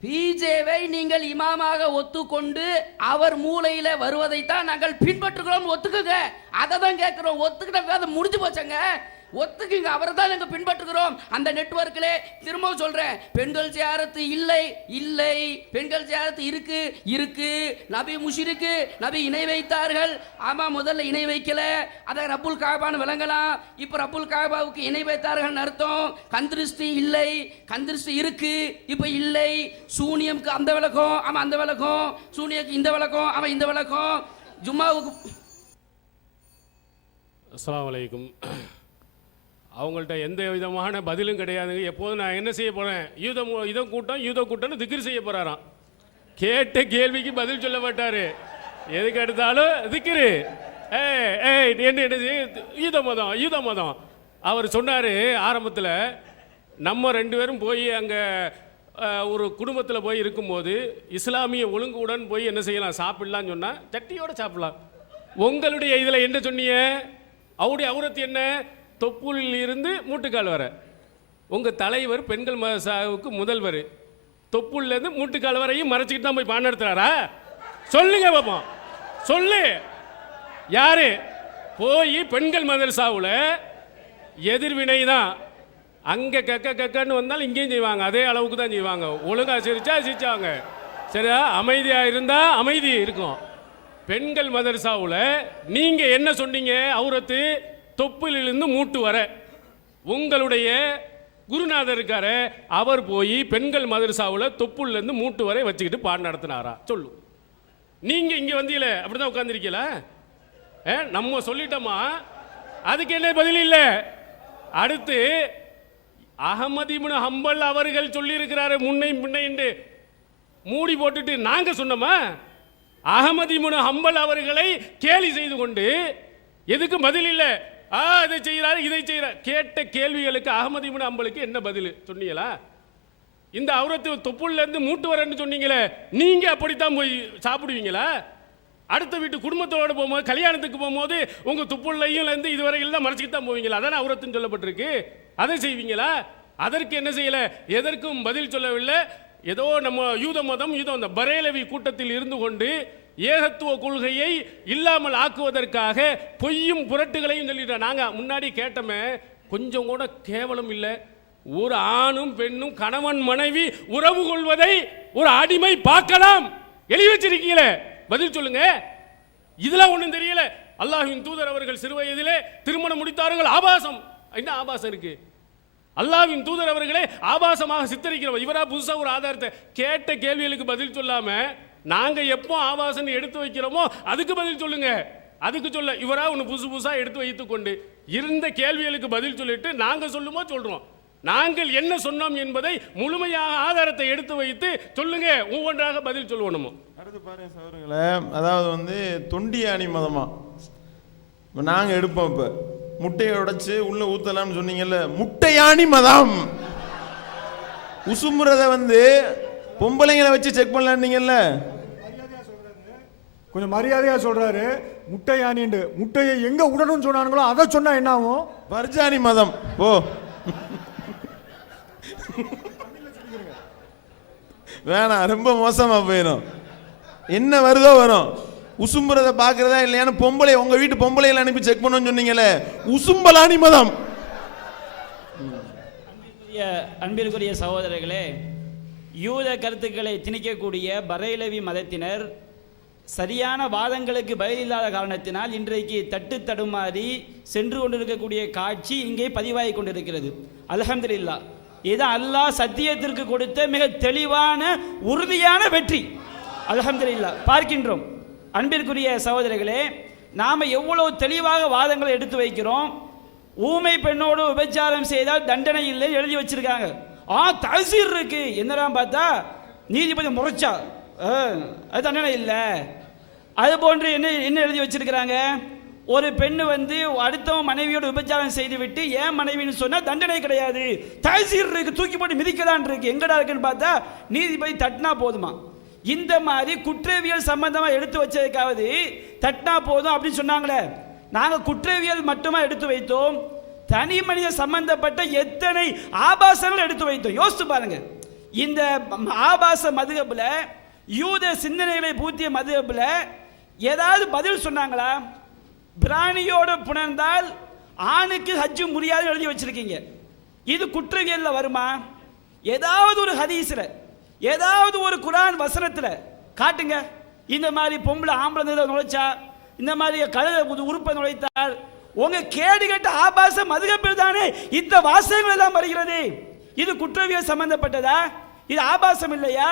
பிஜேவை நீங்கள் இமாமாக ஒத்துக்கொண்டு அவர் மூலையில வருவதைத்தான் நாங்கள் பின்பற்றுகிறோம், ஒத்துக்குங்க. அதை தான் கேட்கிறோம். ஒத்துக்கிட்ட அதை முடிஞ்சு போச்சங்க, ஒத்துக்குங்க. அவரை தான் நாங்கள் பின்பற்றுகிறோம். அந்த நெட்வொர்க்கிலே திரும்பவும் சொல்றேன், பெண்கள் ஜியாரத்து இல்லை, பெண்கள் ஜியாரத்து இருக்கு. நபி முஷ்ரிக்கு, நபி இணை வைத்தார்கள். ஆமா, முதல்ல இணை வைக்கல, அதை ரப்புல் காபான்னு விளங்கலாம். இப்ப ரப்புல் காபாவுக்கு இணை வைத்தார்கள் அர்த்தம். கந்திருஷ்டி இல்லை, கந்திருஷ்டி இருக்கு, இப்ப இல்லை. சூனியம்க்கு அந்த விளக்கம், ஆமா அந்த விளக்கம். சூனியக்கு இந்த விளக்கம், ஆமா இந்த விளக்கம். ஜும்மாவுக்கு. அஸ்ஸலாமு அலைக்கும். அவங்கள்ட்ட எந்த விதமான பதிலும் கிடையாதுங்க. எப்போதும் நான் என்ன செய்ய போகிறேன், யூத கூட்டம்னு திக்ர் செய்ய போகிறாராம். கேட்ட கேள்விக்கு பதில் சொல்ல மாட்டார். எதுக்கு எடுத்தாலும் திக்ரு, என்ன யூத மதம். அவர் சொன்னார் ஆரம்பத்தில், நம்ம 2 பேரும் போய் அங்கே ஒரு குடும்பத்தில் போய் இருக்கும்போது இஸ்லாமிய ஒழுங்குடன் போய் என்ன செய்யலாம், சாப்பிடலாம்னு சொன்னால் சட்டியோட சாப்பிடலாம். உங்களுடைய இதில் என்ன சொன்னீங்க, அவருடைய அவுரத்து என்ன, தொப்புளில் இருந்து மூட்டுக்கால் வர. உங்கள் தலைவர் பெண்கள் மதரசாவுக்கு முதல்வர் தொப்புலேருந்து மூட்டுக்கால் வரையும் மறைச்சிக்கிட்டு தான் போய் பாடம் நடத்துறாரா? சொல்லுங்க பாப்போம், சொல்லு. யாரு போய் பெண்கள் மதரசாவில் எதிர்வினை தான், அங்கே கக்கன்னு வந்தாலும் இங்கேயும் செய்வாங்க, அதே அளவுக்கு தான் செய்வாங்க. ஒழுங்காக சிரிச்சாங்க, சரியா? அமைதியாக இருந்தால் அமைதி இருக்கும். பெண்கள் மதரசாவில் நீங்கள் என்ன சொன்னீங்க, அவுரத்து தொப்புலிலிருந்து மூட்டு வர. உங்களுடைய குருநாதர் இருக்காரு, அவர் போய் பெண்கள் மதரசாவில் தொப்புலேருந்து மூட்டு வரை வச்சுக்கிட்டு பாடம் நடத்தினாரா? சொல்லு. நீங்கள் இங்கே வந்தீங்களே அப்படிதான் உட்காந்துருக்கீங்களா? நம்ம சொல்லிட்டோமா, அதுக்கு என்ன பதில் இல்லை. அடுத்து அஹமது இப்னு ஹம்பல் அவர்கள் சொல்லியிருக்கிறாரு முன்னை என்று மூடி போட்டுட்டு நாங்க சொன்னோமா? அஹமது இப்னு ஹம்பல் அவர்களை கேலி செய்து கொண்டு எதுக்கு பதில் இல்லை. இதை செய்யறாரு இதை செய்யறாரு கேட்ட கேள்விகளுக்கு அஹமது இப்னு ஹம்பலுக்கு என்ன பதில் சொன்னீங்களா? இந்த அவுரத்து தொப்புள்ள இருந்து மூட்டு வரன்னு சொன்னீங்களே, நீங்க அப்படித்தான் போய் சாப்பிடுவீங்களா? அடுத்த வீட்டு குடும்பத்தோடு போகும்போது, கல்யாணத்துக்கு போகும்போது உங்க துப்புள்ளையும் இருந்து இதுவரையில் தான் மறைச்சிக்கிட்டு தான் போவீங்களா? அதான அவுரத்துன்னு சொல்லப்பட்டிருக்கு, அதை செய்வீங்களா? அதற்கு என்ன செய்யல, எதற்கும் பதில் சொல்லவில்லை. ஏதோ நம்ம யூத மதம் அந்த பரேலவி கூட்டத்தில் இருந்து கொண்டு ஏகத்துவ கொள்கையை இல்லாமல் ஆக்குவதற்காக பொய்யும் புரட்டுகளையும் சொல்லிட்டோம். நாங்கள் முன்னாடி கேட்டோமே, கொஞ்சம் கூட கேவலம் இல்லை. ஒரு ஆணும் பெண்ணும் கணவன் மனைவி உறவு கொள்வதை ஒரு அடிமை பார்க்கலாம், எழுதி வச்சிருக்கீங்களே, பதில் சொல்லுங்க. இதெல்லாம் ஒன்றும் தெரியல. அல்லாஹ்வின் தூதர் அவர்கள் சிறு வயதிலே திருமணம் முடித்தார்கள், ஆபாசம். என்ன ஆபாசம் இருக்கு? அல்லாஹ்வின் தூதர் அவர்களே ஆபாசமாக சித்தரிக்கிறோம். இவரா புதுசா ஒரு ஆதாரத்தை கேட்ட கேள்விகளுக்கு பதில் சொல்லாம நாங்க எப்போ ஆபாசம் எடுத்து வைக்கிறோமோ அதுக்கு பதில் சொல்லுங்க. அதுக்கு சொல்ல இவரா ஒன்று புதுசா எடுத்து வைத்துக் கொண்டு இருந்த கேள்விகளுக்கு பதில் சொல்லிட்டு நாங்க சொல்லுமோ சொல்றோம். நாங்கள் என்ன சொன்னோம் என்பதை முழுமையாக ஆதாரத்தை எடுத்து வைத்து சொல்லுங்க, ஒவ்வொன்றாக பதில் சொல்லணுமோ. அடுத்து பாருங்க சகோதரர்களே, அதாவது தொண்டியானி மதமா நாங்க எடுப்போம். இப்ப முட்டையை உடைச்சு உள்ள ஊத்தலாம்னு சொன்னீங்கல்ல, முட்டையானி மதம். உசுமுறத பொம்பளைங்களை வச்சு செக் பண்ணலான்னீங்கல்ல, கொஞ்சம் மரியாதையா சொல்றாரு. முட்டையானின்னு முட்டையை எங்க உடனும் சொன்னாங்களோ அதை சொன்னா என்ன ஆகும்? பர்ஜானி மதம். ஓ வேணாம், ரொம்ப மோசமா போயிடும். என்ன வருதோ வரும். உசும்புறத பாக்குறதா இல்லையான்னு பொம்பளை உங்க வீட்டு பொம்பளைகளை அனுப்பி செக் பண்ணணும்னு சொன்னீங்களே, உசும்பலானி மதம். அன்பிற்குரிய சகோதரர்களே, யூத கருத்துக்களை திணிக்கக்கூடிய பரேலவி மதத்தினர் சரியான வாதங்களுக்கு பதிலில்லாத காரணத்தினால் இன்றைக்கு தட்டு தடுமாறி சென்று கொண்டிருக்கக்கூடிய காட்சி இங்கே பதிவாகி கொண்டிருக்கிறது. அல்ஹம்துலில்லாஹ், இது அல்லாஹ் சத்தியத்திற்கு கொடுத்த மிக தெளிவான உறுதியான வெற்றி. அல்ஹம்துலில்லாஹ் பார்க்கின்றோம். அன்பிற்குரிய சகோதரர்களே, நாம் எவ்வளவு தெளிவாக வாதங்களை எடுத்து வைக்கிறோம். ஊமை பெண்ணோடு விபச்சாரம் செய்தால் தண்டனை இல்லை எழுதி வச்சிருக்காங்க. தஹ்சீர் இருக்கு. என்னடா பார்த்தா நீதிபதி முறைச்சா அது தண்டனை இல்லை. அது போன்று என்ன எழுதி வச்சிருக்கிறாங்க, ஒரு பெண்ணு அடுத்தவன் மனைவியோடு விபச்சாரம் செய்து விட்டு ஏன் மனைவின்னு சொன்னா தண்டனை கிடையாது, தஹ்சீர் இருக்கு, தூக்கி போட்டு மிதிக்கதான் இருக்கு. எங்கடா இருக்குன்னு பார்த்தா நீதிபதி தட்டினா போதுமா. இந்த மாதிரி குற்றவியல் சம்பந்தமா எடுத்து வச்சதுக்காவது தட்டினா போதும் அப்படின்னு சொன்னாங்களே. நாங்கள் குற்றவியல் மட்டுமா எடுத்து வைத்தோம், தனி மனித சம்பந்தப்பட்ட எத்தனை ஆபாசங்கள் எடுத்து வைத்தோம். யோசித்து பாருங்க. இந்த ஆபாச மதுகப்புல, யூத சிந்தனைகளை பூத்திய மதுகப்புல ஏதாவது பதில் சொன்னாங்களா? பிராணியோடு புணர்ந்தால் ஆணுக்கு ஹஜ்ஜு முடியாது எழுதி வச்சிருக்கீங்க. இது குற்றவியல்ல வருமா? ஏதாவது ஒரு ஹதீஸ்ல, ஏதாவது ஒரு குர்ஆன் வசனத்துல காட்டுங்க. இந்த மாதிரி பொம்பளை ஆம்பளை நுழைச்சா, இந்த மாதிரி கழுத உறுப்பை நுழைத்தால், உங்க கேடு கட்ட ஆபாச மதுகப்பில் தானே இந்த வாசகங்கள் எல்லாம் வருகிறது. இது குற்றவியல் சம்பந்தப்பட்டதா? இது ஆபாசம் இல்லையா?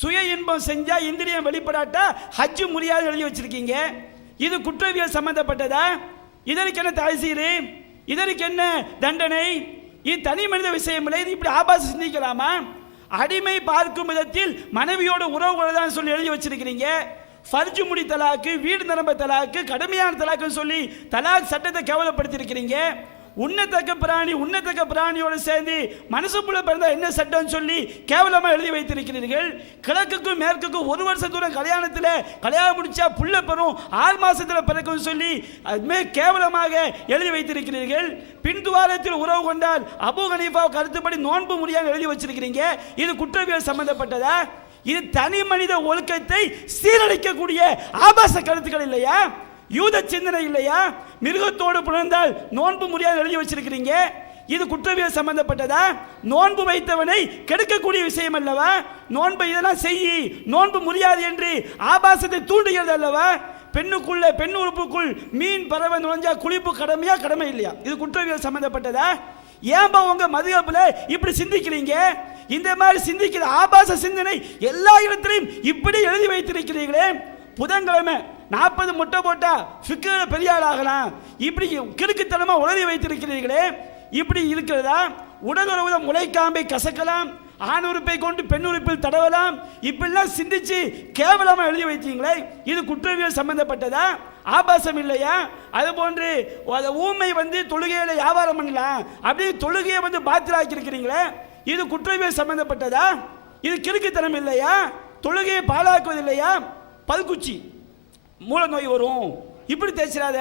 சுய இன்பம் செஞ்சா இந்திரியம் வெளிப்படாட்டா ஹஜ்ஜு முடியாது எழுதி வச்சிருக்கீங்க. இது குற்றவியல் சம்பந்தப்பட்டதா? இதற்கு என்ன தஹ்சீர்? இதற்கு என்ன தண்டனை? இது தனி மனித விஷயம் இல்லை. இது இப்படி ஆபாசம் சிந்திக்கலாமா? அடிமை பார்க்கும் விதத்தில் மனைவியோட உறவு தான் சொல்லி எழுதி வச்சிருக்கிறீங்க. ஃபர்ஜு முடி தலாக்கு, வீடு நிரம்ப தலாக்கு, கடுமையான தலாக்குன்னு சொல்லி தலாக் சட்டத்தை கேவலப்படுத்தி இருக்கிறீங்க. உண்ணத்தக்க பிராணியோடு சேர்ந்து மனுஷப்புல பிறந்தா என்ன சட்டம் சொல்லி கேவலமா எழுதி வைத்திருக்கிறீர்கள். கிழக்குக்கும் மேற்குக்கும் 1 வருஷ தூரம் கல்யாணத்தில் கல்யாணம் முடிச்சா புள்ள பெறும் 6 மாசத்துல பிறக்கும் சொல்லி அதுமே கேவலமாக எழுதி வைத்திருக்கிறீர்கள். பின்துவாரத்தில் உறவு கொண்டால் அபூ ஹனீஃபா கருத்துப்படி நோன்பு முடியாது எழுதி வச்சிருக்கிறீங்க. இது குற்றவியல் சம்பந்தப்பட்டதா? இது தனி மனித ஒழுக்கத்தை சீரழிக்கக்கூடிய ஆபாச கருத்துக்கள் இல்லையா? யூத சிந்தனை இல்லையா? மிருகத்தோடு புணர்ந்தால் நோன்பு முடியாது எழுதி வச்சிருக்கிறீங்க. இது குற்றவியல் சம்பந்தப்பட்டதா? நோன்பு வைத்தவனை கெடுக்கக்கூடிய விஷயம் அல்லவா? நோன்பை இதெல்லாம் செய்யி நோன்பு முடியாது என்று ஆபாசத்தை தூண்டுகிறது அல்லவா? பெண் உறுப்புக்குள் மீன் பறவை நுழைஞ்சா குளிப்பு கடமை இல்லையா? இது குற்றவியல் சம்பந்தப்பட்டதா? ஏன்பா உங்க மதுகப்புல இப்படி சிந்திக்கிறீங்க? இந்த மாதிரி சிந்திக்கிற ஆபாச சிந்தனை எல்லா இடத்திலையும் இப்படி எழுதி வைத்திருக்கிறீர்களே. புதன்கிழமை 40 முட்டை போட்டா ஃபிக்ஹ்ல பெரிய ஆள் ஆகலாம், இப்படி கிறுக்குத்தனமா உளறி வைத்திருக்கிறீர்களே. இப்படி இருக்கிறதா? உடல் உறவு முளைக்காம்பை கசக்கலாம், ஆண் உறுப்பை கொண்டு பெண் உறுப்பில் தடவலாம், இப்படிலாம் சிந்திச்சு கேவலமா எழுதி வைத்தீங்களே. இது குற்றவியல் சம்பந்தப்பட்டதா? ஆபாசம் இல்லையா? அது போன்று ஊமை தொழுகையில வியாபாரம் பண்ணலாம், அப்படியே தொழுகையை பாத்திராக்கி இருக்கிறீங்களே. இது குற்றவியல் சம்பந்தப்பட்டதா? இது கிறுக்குத்தனம் இல்லையா? தொழுகையை பாழாக்குவது இல்லையா? பல்குச்சி மூல நோய் வரும், இப்படி தேய்ச்சிடாத,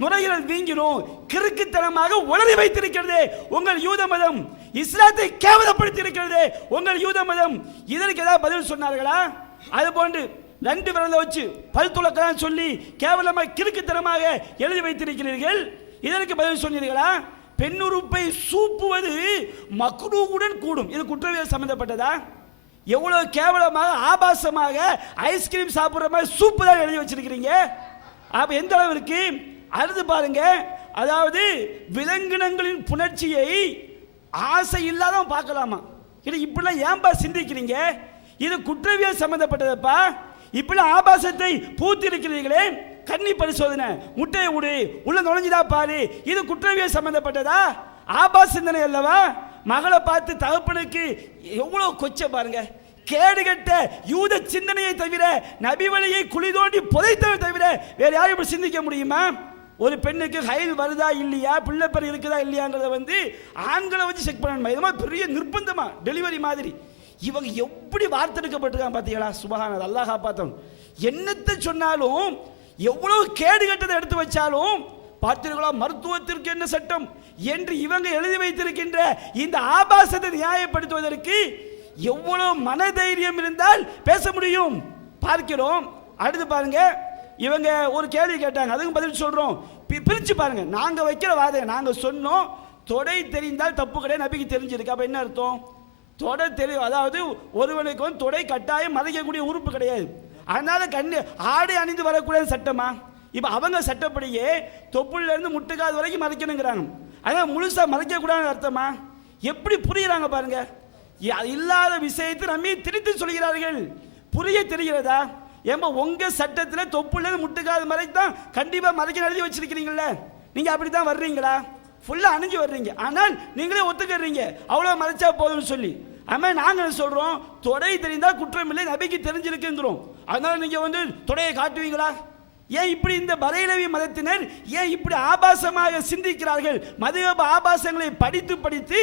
நுரையீரல் வீங்கிரும், கிறுக்குத்தனமாக உளறி வைத்திருக்கிறது உங்கள் யூத மதம். இஸ்லாத்தை கேவலப்படுத்தி இருக்கிறது உங்கள் யூத மதம். இதற்கு ஏதாவது பதில் சொன்னார்களா? அது போன்று 2 விரலை வச்சு பல் துளக்கலாம் சொல்லி கேவலமாக கிறுக்குத்தனமாக எழுதி வைத்திருக்கிறீர்கள். இதற்கு பதில் சொன்னீர்களா? பெண் உறுப்பை சூப்புவது மக்ரூவுடன் கூடும், இது குற்றவியல் சம்பந்தப்பட்டதா? எவ்வளவு கேவலமாக ஆபாசமாக ஐஸ்கிரீம் சாப்பிடுற மாதிரி சூப்பு தான் எழுதி வச்சிருக்கிறீங்க. அப்ப எந்த அளவிற்கு அடுத்து பாருங்க. அதாவது விலங்கினங்களின் புணர்ச்சியை ஆசை இல்லாதவன் பார்க்கலாமா? இது இப்படிலாம் ஏன்பா சிந்திக்கிறீங்க? இது குற்றவியல் சம்பந்தப்பட்டதப்பா. இப்படி ஆபாசத்தை பூத்திருக்கிறீர்களே. கன்னி பரிசோதனை, முட்டையை விடு, உள்ள நுழைஞ்சுதா பாரு, இது குற்றவியல் சம்பந்தப்பட்டதா? ஆபாச சிந்தனை அல்லவா? மகளை பார்த்து தகப்பனுக்கு எவ்வளவு கொச்ச பாருங்க. கேடுகட்ட யூத சிந்தனையை தவிர, நபி வழியை குழி தோண்டி புதைத்தவை தவிர வேற யாரும் இப்படி சிந்திக்க முடியுமா? ஒரு பெண்ணுக்கு ஹைல் வருதா இல்லையா, பிள்ளை பெற இருக்குதா இல்லையாங்கிறத ஆண்களை வச்சு செக் பண்ணணுமா? இது மாதிரி பெரிய நிர்பந்தமா டெலிவரி மாதிரி. இவங்க எப்படி வார்த்தெடுக்கப்பட்டிருக்காங்க பார்த்தீங்களா? சுபஹானல்லாஹ், அல்லாஹ் காப்பாத்தணும். என்னத்தை சொன்னாலும், எவ்வளவு கேடுகட்டதை எடுத்து வச்சாலும், பார்த்தீர்களா மருத்துவத்திற்கு என்ன சட்டம் என்று இவங்க எழுதி வைத்திருக்கின்ற இந்த ஆபாசத்தை நியாயப்படுத்துவதற்கு எவ்வளவு மனதைரியம் இருந்தால் பேச முடியும் பார்க்கிறோம். அடுத்து பாருங்க, இவங்க ஒரு கேள்வி கேட்டாங்க, அதுக்கு பதில் சொல்றோம். பிரிச்சு பாருங்க. நாங்க வைக்கிற வாதம், நாங்க சொன்னோம் தொடை தெரிந்தால் தப்பு கிடையாது, நபிக்கு தெரிஞ்சிருக்கு. அப்ப என்ன அர்த்தம்? தொடை தெரியும், அதாவது ஒருவனுக்கு தொடை கட்டாயம் மறைக்கக்கூடிய உறுப்பு கிடையாது, அதனால ஆடை அணிந்து வரக்கூடாது சட்டமா? இப்ப அவங்க சட்டப்படியே தொப்புள்ள இருந்து முட்டுக்காது வரைக்கும் மறைக்கணுங்கிறாங்க. அதனால முழுசா மறைக்க கூடாதுன்னு அர்த்தமா? எப்படி புரியுறாங்க பாருங்க. இல்லாத விஷயத்தை நம்ம திரித்து சொல்கிறார்கள். புரிய தெரிகிறதா? ஏமா உங்க சட்டத்தில் தொப்புள்ள இருந்து முட்டுக்காது மறைத்தான் கண்டிப்பா மறைக்க எழுதி வச்சிருக்கிறீங்கல்ல, நீங்க அப்படித்தான் வர்றீங்களா? ஃபுல்லா அணிஞ்சு வர்றீங்க, ஆனால் நீங்களே ஒத்துக்கிறீங்க அவ்வளவு மறைச்சா போதும்னு சொல்லி. ஆமா நாங்க சொல்றோம் தொடை தெரிந்தா குற்றம் இல்லை, நபிக்கு தெரிஞ்சிருக்குங்கிறோம். அதனால நீங்க தொடையை காட்டுவீங்களா? ஏன் இப்படி இந்த பரைலவி மதத்தினர் ஏன் இப்படி ஆபாசமாக சிந்திக்கிறார்கள்? மதுஹப் ஆபாசங்களை படித்து படித்து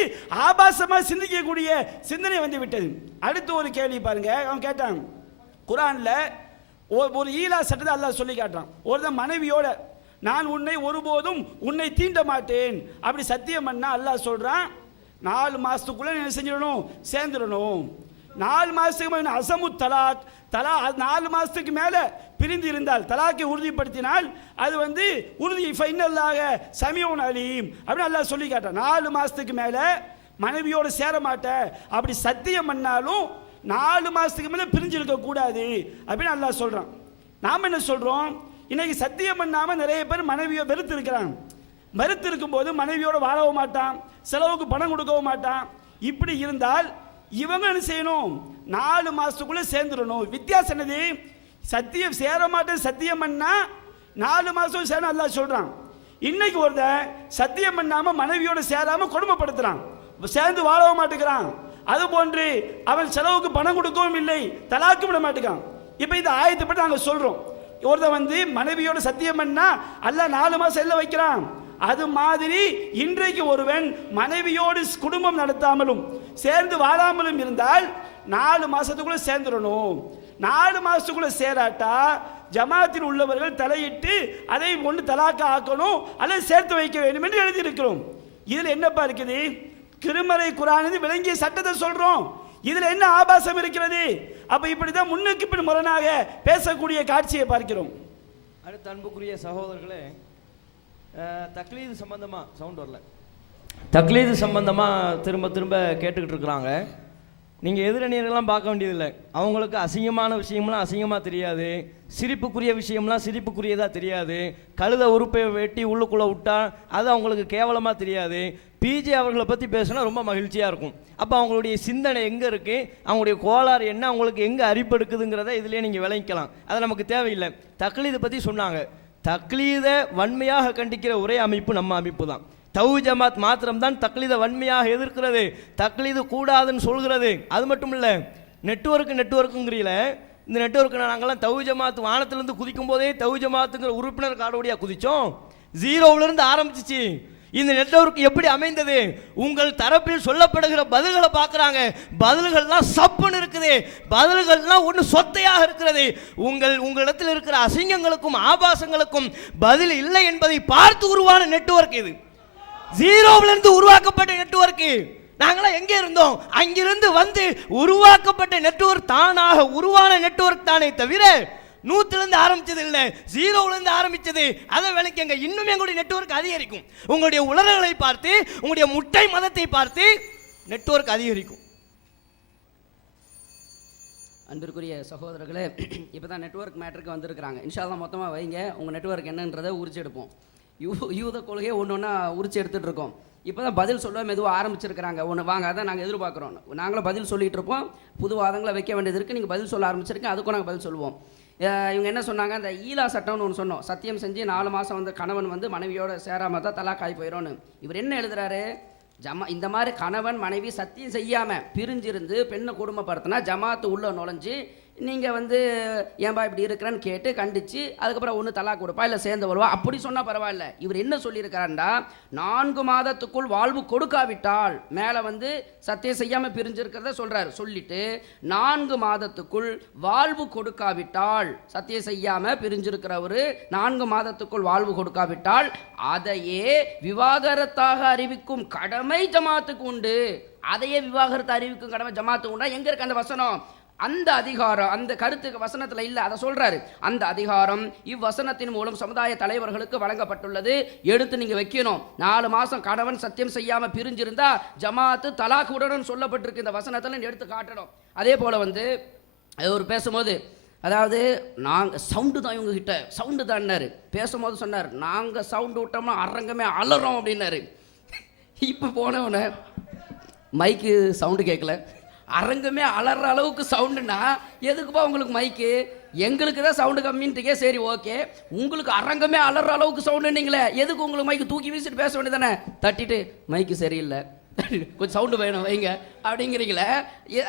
ஆபாசமாக சிந்திக்கக்கூடிய சிந்தனை வந்து விட்டது. அடுத்து ஒரு கேள்வி பாருங்க. அவன் கேட்டான், குர்ஆன்ல ஒரு ஈலா சட்டத்தை அல்லாஹ் சொல்லி காட்டுறான். ஒருத்தன் மனைவியோட நான் உன்னை ஒருபோதும் உன்னை தீண்ட மாட்டேன் அப்படி சத்தியம் பண்ணா அல்லாஹ் சொல்றான் 4 மாசத்துக்குள்ள என்ன செஞ்சிடணும்? சேர்ந்துடணும். 4 மாசத்துக்கு அசமு தலாக், 4 மாசத்துக்கு மேல பிரிந்து இருந்தால், தலாக்கை உறுதிப்படுத்தினால் அது உறுதி ஃபைனலாக சமியோன் அலீம் அப்படின்னு அல்லாஹ் சொல்லி காட்டான். 4 மாசத்துக்கு மேல மனைவியோட சேர மாட்டேன் அப்படி சத்தியம் பண்ணாலும் 4 மாசத்துக்கு மேல பிரிஞ்சு இருக்க கூடாது அப்படின்னு அல்லாஹ் சொல்றான். நாம என்ன சொல்றோம்? இன்னைக்கு சத்தியம் பண்ணாம நிறைய பேர் மனைவியை வெறுத்து இருக்கிறாங்க. வெறுத்து இருக்கும் போது மனைவியோட வாழவும் மாட்டான், செலவுக்கு பணம் கொடுக்கவும் மாட்டான். இப்படி இருந்தால் இவங்க என்ன செய்யணும்? 4 மாசத்துக்குள்ள சேர்ந்துடணும். வித்தியாசம் என்னது? சத்தியம் சேர மாட்டேன் சத்தியம் பண்ணா 4 மாசம் சேரணும் அல்லாஹ் சொல்றான். இன்னைக்கு ஒருத்தன் சத்தியம் பண்ணாம மனைவியோட சேராம கொடுமைப்படுத்துறான், சேர்ந்து வாழவும் மாட்டேங்கிறான். அது போன்று அவன் செலவுக்கு பணம் கொடுக்கவும் இல்லை, தலாக்கு விட மாட்டேங்கான். இப்ப இந்த ஆயத்தை பற்றி நாங்க சொல்றோம். ஒருத்தன் மனைவியோட சத்தியம் பண்ணா அல்லாஹ் 4 மாசம் எல்லாம் வைக்கிறான், அது மாதிரி இன்றைக்கு ஒருவன் மனைவியோடு குடும்பம் நடத்தாமலும் சேர்ந்து வாழாமலும் இருந்தால் 4 மாசத்துக்குள்ள சேர்ந்துடணும். 4 மாசத்துக்குள்ள சேராட்டா ஜமாத்தில் உள்ளவர்கள் தலையிட்டு அதை ஒன்று தலாக்க ஆக்கணும் அல்லது சேர்த்து வைக்க வேண்டும் என்று எழுதியிருக்கிறோம். இதில் என்னப்பா இருக்குது? திருமறை குர்ஆனில் விளங்கிய சட்டத்தை சொல்றோம். இதில் என்ன ஆபாசம் இருக்கிறது? அப்ப இப்படிதான் முன்னுக்கு பின் முரணாக பேசக்கூடிய காட்சியை பார்க்கிறோம். அடுத்த அன்புக்குரிய சகோதரர்களே, தக்லீது சம்பந்தமா சவுண்ட் வரல, தக்லீது சம்பந்தமா திரும்ப திரும்ப கேட்டுக்கிட்டு இருக்கிறாங்க. நீங்கள் எதிரணியர்கள்லாம் பார்க்க வேண்டியதில்லை. அவங்களுக்கு அசிங்கமான விஷயம்லாம் அசிங்கமாக தெரியாது, சிரிப்புக்குரிய விஷயம்லாம் சிரிப்புக்குரியதாக தெரியாது, கழுத உறுப்பை வெட்டி உள்ளுக்குள்ளே விட்டா அது அவங்களுக்கு கேவலமாக தெரியாது. பிஜே அவர்களை பற்றி பேசினா ரொம்ப மகிழ்ச்சியாக இருக்கும். அப்போ அவங்களுடைய சிந்தனை எங்கே இருக்குது, அவங்களுடைய கோளாறு என்ன, அவங்களுக்கு எங்கே அரிப்படுக்குதுங்கிறத இதிலே நீங்கள் விளங்கிக்கலாம். அது நமக்கு தேவையில்லை. தக்லீதை பற்றி சொன்னாங்க. தக்லீதை வன்மையாக கண்டிக்கிற ஒரே அமைப்பு நம்ம அமைப்பு தான். தௌஹீத் ஜமாத் மாத்திரம்தான் தக்லீதை வன்மையாக எதிர்க்கிறது, தக்லீது கூடாதுன்னு சொல்கிறது. அது மட்டும் இல்லை, நெட்வொர்க்குங்கிறீல, இந்த நெட்வொர்க்கு நாங்கள்லாம் தௌஹீத் ஜமாத் வானத்திலிருந்து குதிக்கும் போதே தௌஹீத் ஜமாத்துங்கிற உறுப்பினர் கார்டோடியாக குதித்தோம். 0லேருந்து ஆரம்பிச்சிச்சு. இந்த நெட்வொர்க் எப்படி அமைந்தது? உங்கள் தரப்பில் சொல்லப்படுகிற பதில்களை பார்க்குறாங்க. பதில்கள்லாம் சப்புன்னு இருக்குது, பதில்கள்லாம் ஒன்று சொத்தையாக இருக்கிறது. உங்களிடத்தில் இருக்கிற அசிங்கங்களுக்கும் ஆபாசங்களுக்கும் பதில் இல்லை என்பதை பார்த்து உருவான நெட்வொர்க் இது. 0லேருந்து உருவாக்கப்பட்ட நெட்வொர்க்கு. நாங்களாம் எங்கே இருந்தோம்? அங்கிருந்து வந்து உருவாக்கப்பட்ட நெட்வொர்க், தானாக உருவான நெட்வொர்க் தானே தவிர 100லேருந்து ஆரம்பிச்சது இல்லை, 0லேருந்து ஆரம்பிச்சது. அதை விளக்கிங்க. இன்னும் எங்களுடைய நெட்வொர்க் அதிகரிக்கும். உங்களுடைய உலகங்களை பார்த்து, உங்களுடைய முட்டை மதத்தை பார்த்து நெட்வொர்க் அதிகரிக்கும். அன்பிற்குரிய சகோதரர்களே, இப்போ தான் நெட்வொர்க் மேட்டருக்கு வந்திருக்கிறாங்க. இன்ஷா அல்லாஹ் மொத்தமாக வைங்க, உங்கள் நெட்வொர்க் என்னன்றதை உரிச்சு எடுப்போம். யூத கொள்கையை ஒன்று ஒன்றா உரிச்சு எடுத்துகிட்டு இருக்கோம். இப்போ தான் பதில் சொல்ல மெதுவாக ஆரம்பிச்சிருக்கிறாங்க. ஒன்று வாங்க, அதான் நாங்கள் எதிர்பார்க்குறோம். நாங்களும் பதில் சொல்லிகிட்டு இருப்போம். புது வாதங்களை வைக்க வேண்டியது இருக்குது. நீங்கள் பதில் சொல்ல ஆரம்பிச்சிருக்கேன், அதுக்கும் நாங்கள் பதில் சொல்லுவோம். இவங்க என்ன சொன்னாங்க? அந்த ஈலா சட்டம்னு ஒன்று சொன்னோம். சத்தியம் செஞ்சு 4 மாதம் வந்து கணவன் வந்து மனைவியோட சேராம தான் தலாக் ஆகி போயிடும்னு. இவர் என்ன எழுதுறாரு? இந்த மாதிரி கணவன் மனைவி சத்தியம் செய்யாமல் பிரிஞ்சிருந்து பெண்ணை கொடுமைப்படுத்தினா ஜமாத்து உள்ள நுழைஞ்சு நீங்கள் வந்து ஏன்பா இப்படி இருக்கிறேன்னு கேட்டு கண்டித்து அதுக்கப்புறம் ஒன்று தலாக் கொடுப்பா இல்லை சேர்ந்து வருவா, அப்படி சொன்னால் பரவாயில்ல. இவர் என்ன சொல்லியிருக்கிறாருண்டா, 4 மாதத்துக்குள் வாழ்வு கொடுக்காவிட்டால், மேலே வந்து சத்தியம் செய்யாமல் பிரிஞ்சிருக்கிறத சொல்கிறார். சொல்லிட்டு 4 மாதத்துக்குள் வாழ்வு கொடுக்காவிட்டால், சத்தியம் செய்யாமல் பிரிஞ்சிருக்கிறவர் 4 மாதத்துக்குள் வாழ்வு கொடுக்காவிட்டால் அதையே விவாகரத்தாக அறிவிக்கும் கடமை ஜமாத்துக்கு உண்டு. அதையே விவாகரத்து அறிவிக்கும் கடமை ஜமாத்துக்கு உண்டா? எங்கே இருக்கு அந்த வசனம்? அந்த அதிகாரம் அந்த கருத்துக்கு வசனத்தில் இல்லை, அதை சொல்றாரு. அந்த அதிகாரம் இவ்வசனத்தின் மூலம் சமுதாய தலைவர்களுக்கு வழங்கப்பட்டுள்ளது. எடுத்து நீங்க வைக்கணும். 4 மாசம் கணவன் சத்தியம் செய்யாம பிரிஞ்சிருந்தா ஜமாத்து தலாக் உடனும் சொல்லப்பட்டிருக்கு இந்த வசனத்தில் எடுத்து காட்டணும். அதே போல வந்து ஒரு பேசும்போது, அதாவது நாங்கள் சவுண்டு தான் இவங்க கிட்ட சவுண்டு தான்னாரு. பேசும்போது சொன்னார், நாங்கள் சவுண்டு விட்டோம்னா அரங்கமே அலறோம் அப்படின்னாரு. இப்போ போனவன மைக்கு சவுண்டு கேட்கல, அரங்கமே அலற அளவுக்கு சவுண்டுன்னா எதுக்குப்பா உங்களுக்கு மைக்கு? எங்களுக்கு தான் சவுண்டு கம்மின்ட்டுக்கே, சரி ஓகே. உங்களுக்கு அரங்கமே அலற அளவுக்கு சவுண்டுன்னீங்களே, எதுக்கு உங்களுக்கு மைக்கு? தூக்கி வீசிட்டு பேச வேண்டியதானே, தட்டிட்டு மைக்கு சரியில்லை கொஞ்சம் சவுண்டு வேணும் வைங்க அப்படிங்கிறீங்களே,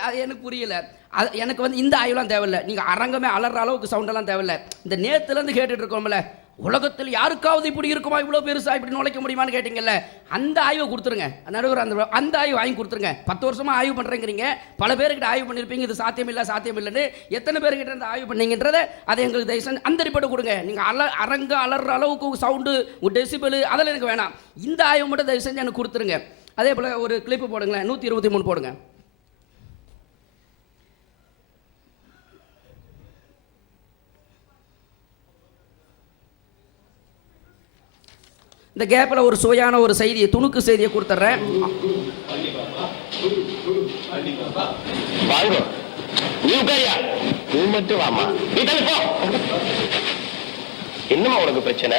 அது எனக்கு புரியல. அது எனக்கு வந்து இந்த ஆய்வுலாம் தேவையில்லை. நீங்கள் அரங்கமே அலற அளவுக்கு சவுண்டெல்லாம் தேவையில்லை. இந்த நேற்றுலேருந்து கேட்டுட்டு இருக்கோம்ல, உலகத்தில் யாருக்காவது இப்படி இருக்குமா, இவ்வளோ பெருசா இப்படி நுழைக்க முடியுமான்னு கேட்டிங்கல்ல, அந்த ஆய்வை கொடுத்துருங்க. நடுவர் அந்த ஆய்வு வாங்கி கொடுத்துருங்க. 10 வருஷமாக ஆய்வு பண்ணுறேங்கிறீங்க, பல பேர்கிட்ட ஆய்வு பண்ணியிருப்பீங்க, இது சாத்தியம் இல்லைன்னு. எத்தனை பேர்கிட்ட இருந்து ஆய்வு பண்ணீங்கன்றதை அதை எங்களுக்கு தயவு செஞ்சு அந்த ரிப்போர்ட்டை கொடுங்க. நீங்கள் அரங்க அலற அளவுக்கு சவுண்டு டெசிபிள் அதெல்லாம் எனக்கு வேணாம். இந்த ஆய்வு மட்டும் தயவு செஞ்சு எனக்கு கொடுத்துருங்க. அதே போல் ஒரு கிளிப்பு போடுங்களேன், 123 போடுங்க. இந்த கேப்பில் ஒரு சுவையான ஒரு செய்தியை, துணுக்கு செய்தியை கொடுத்துட்றேன். என்னமா உனக்கு பிரச்சனை?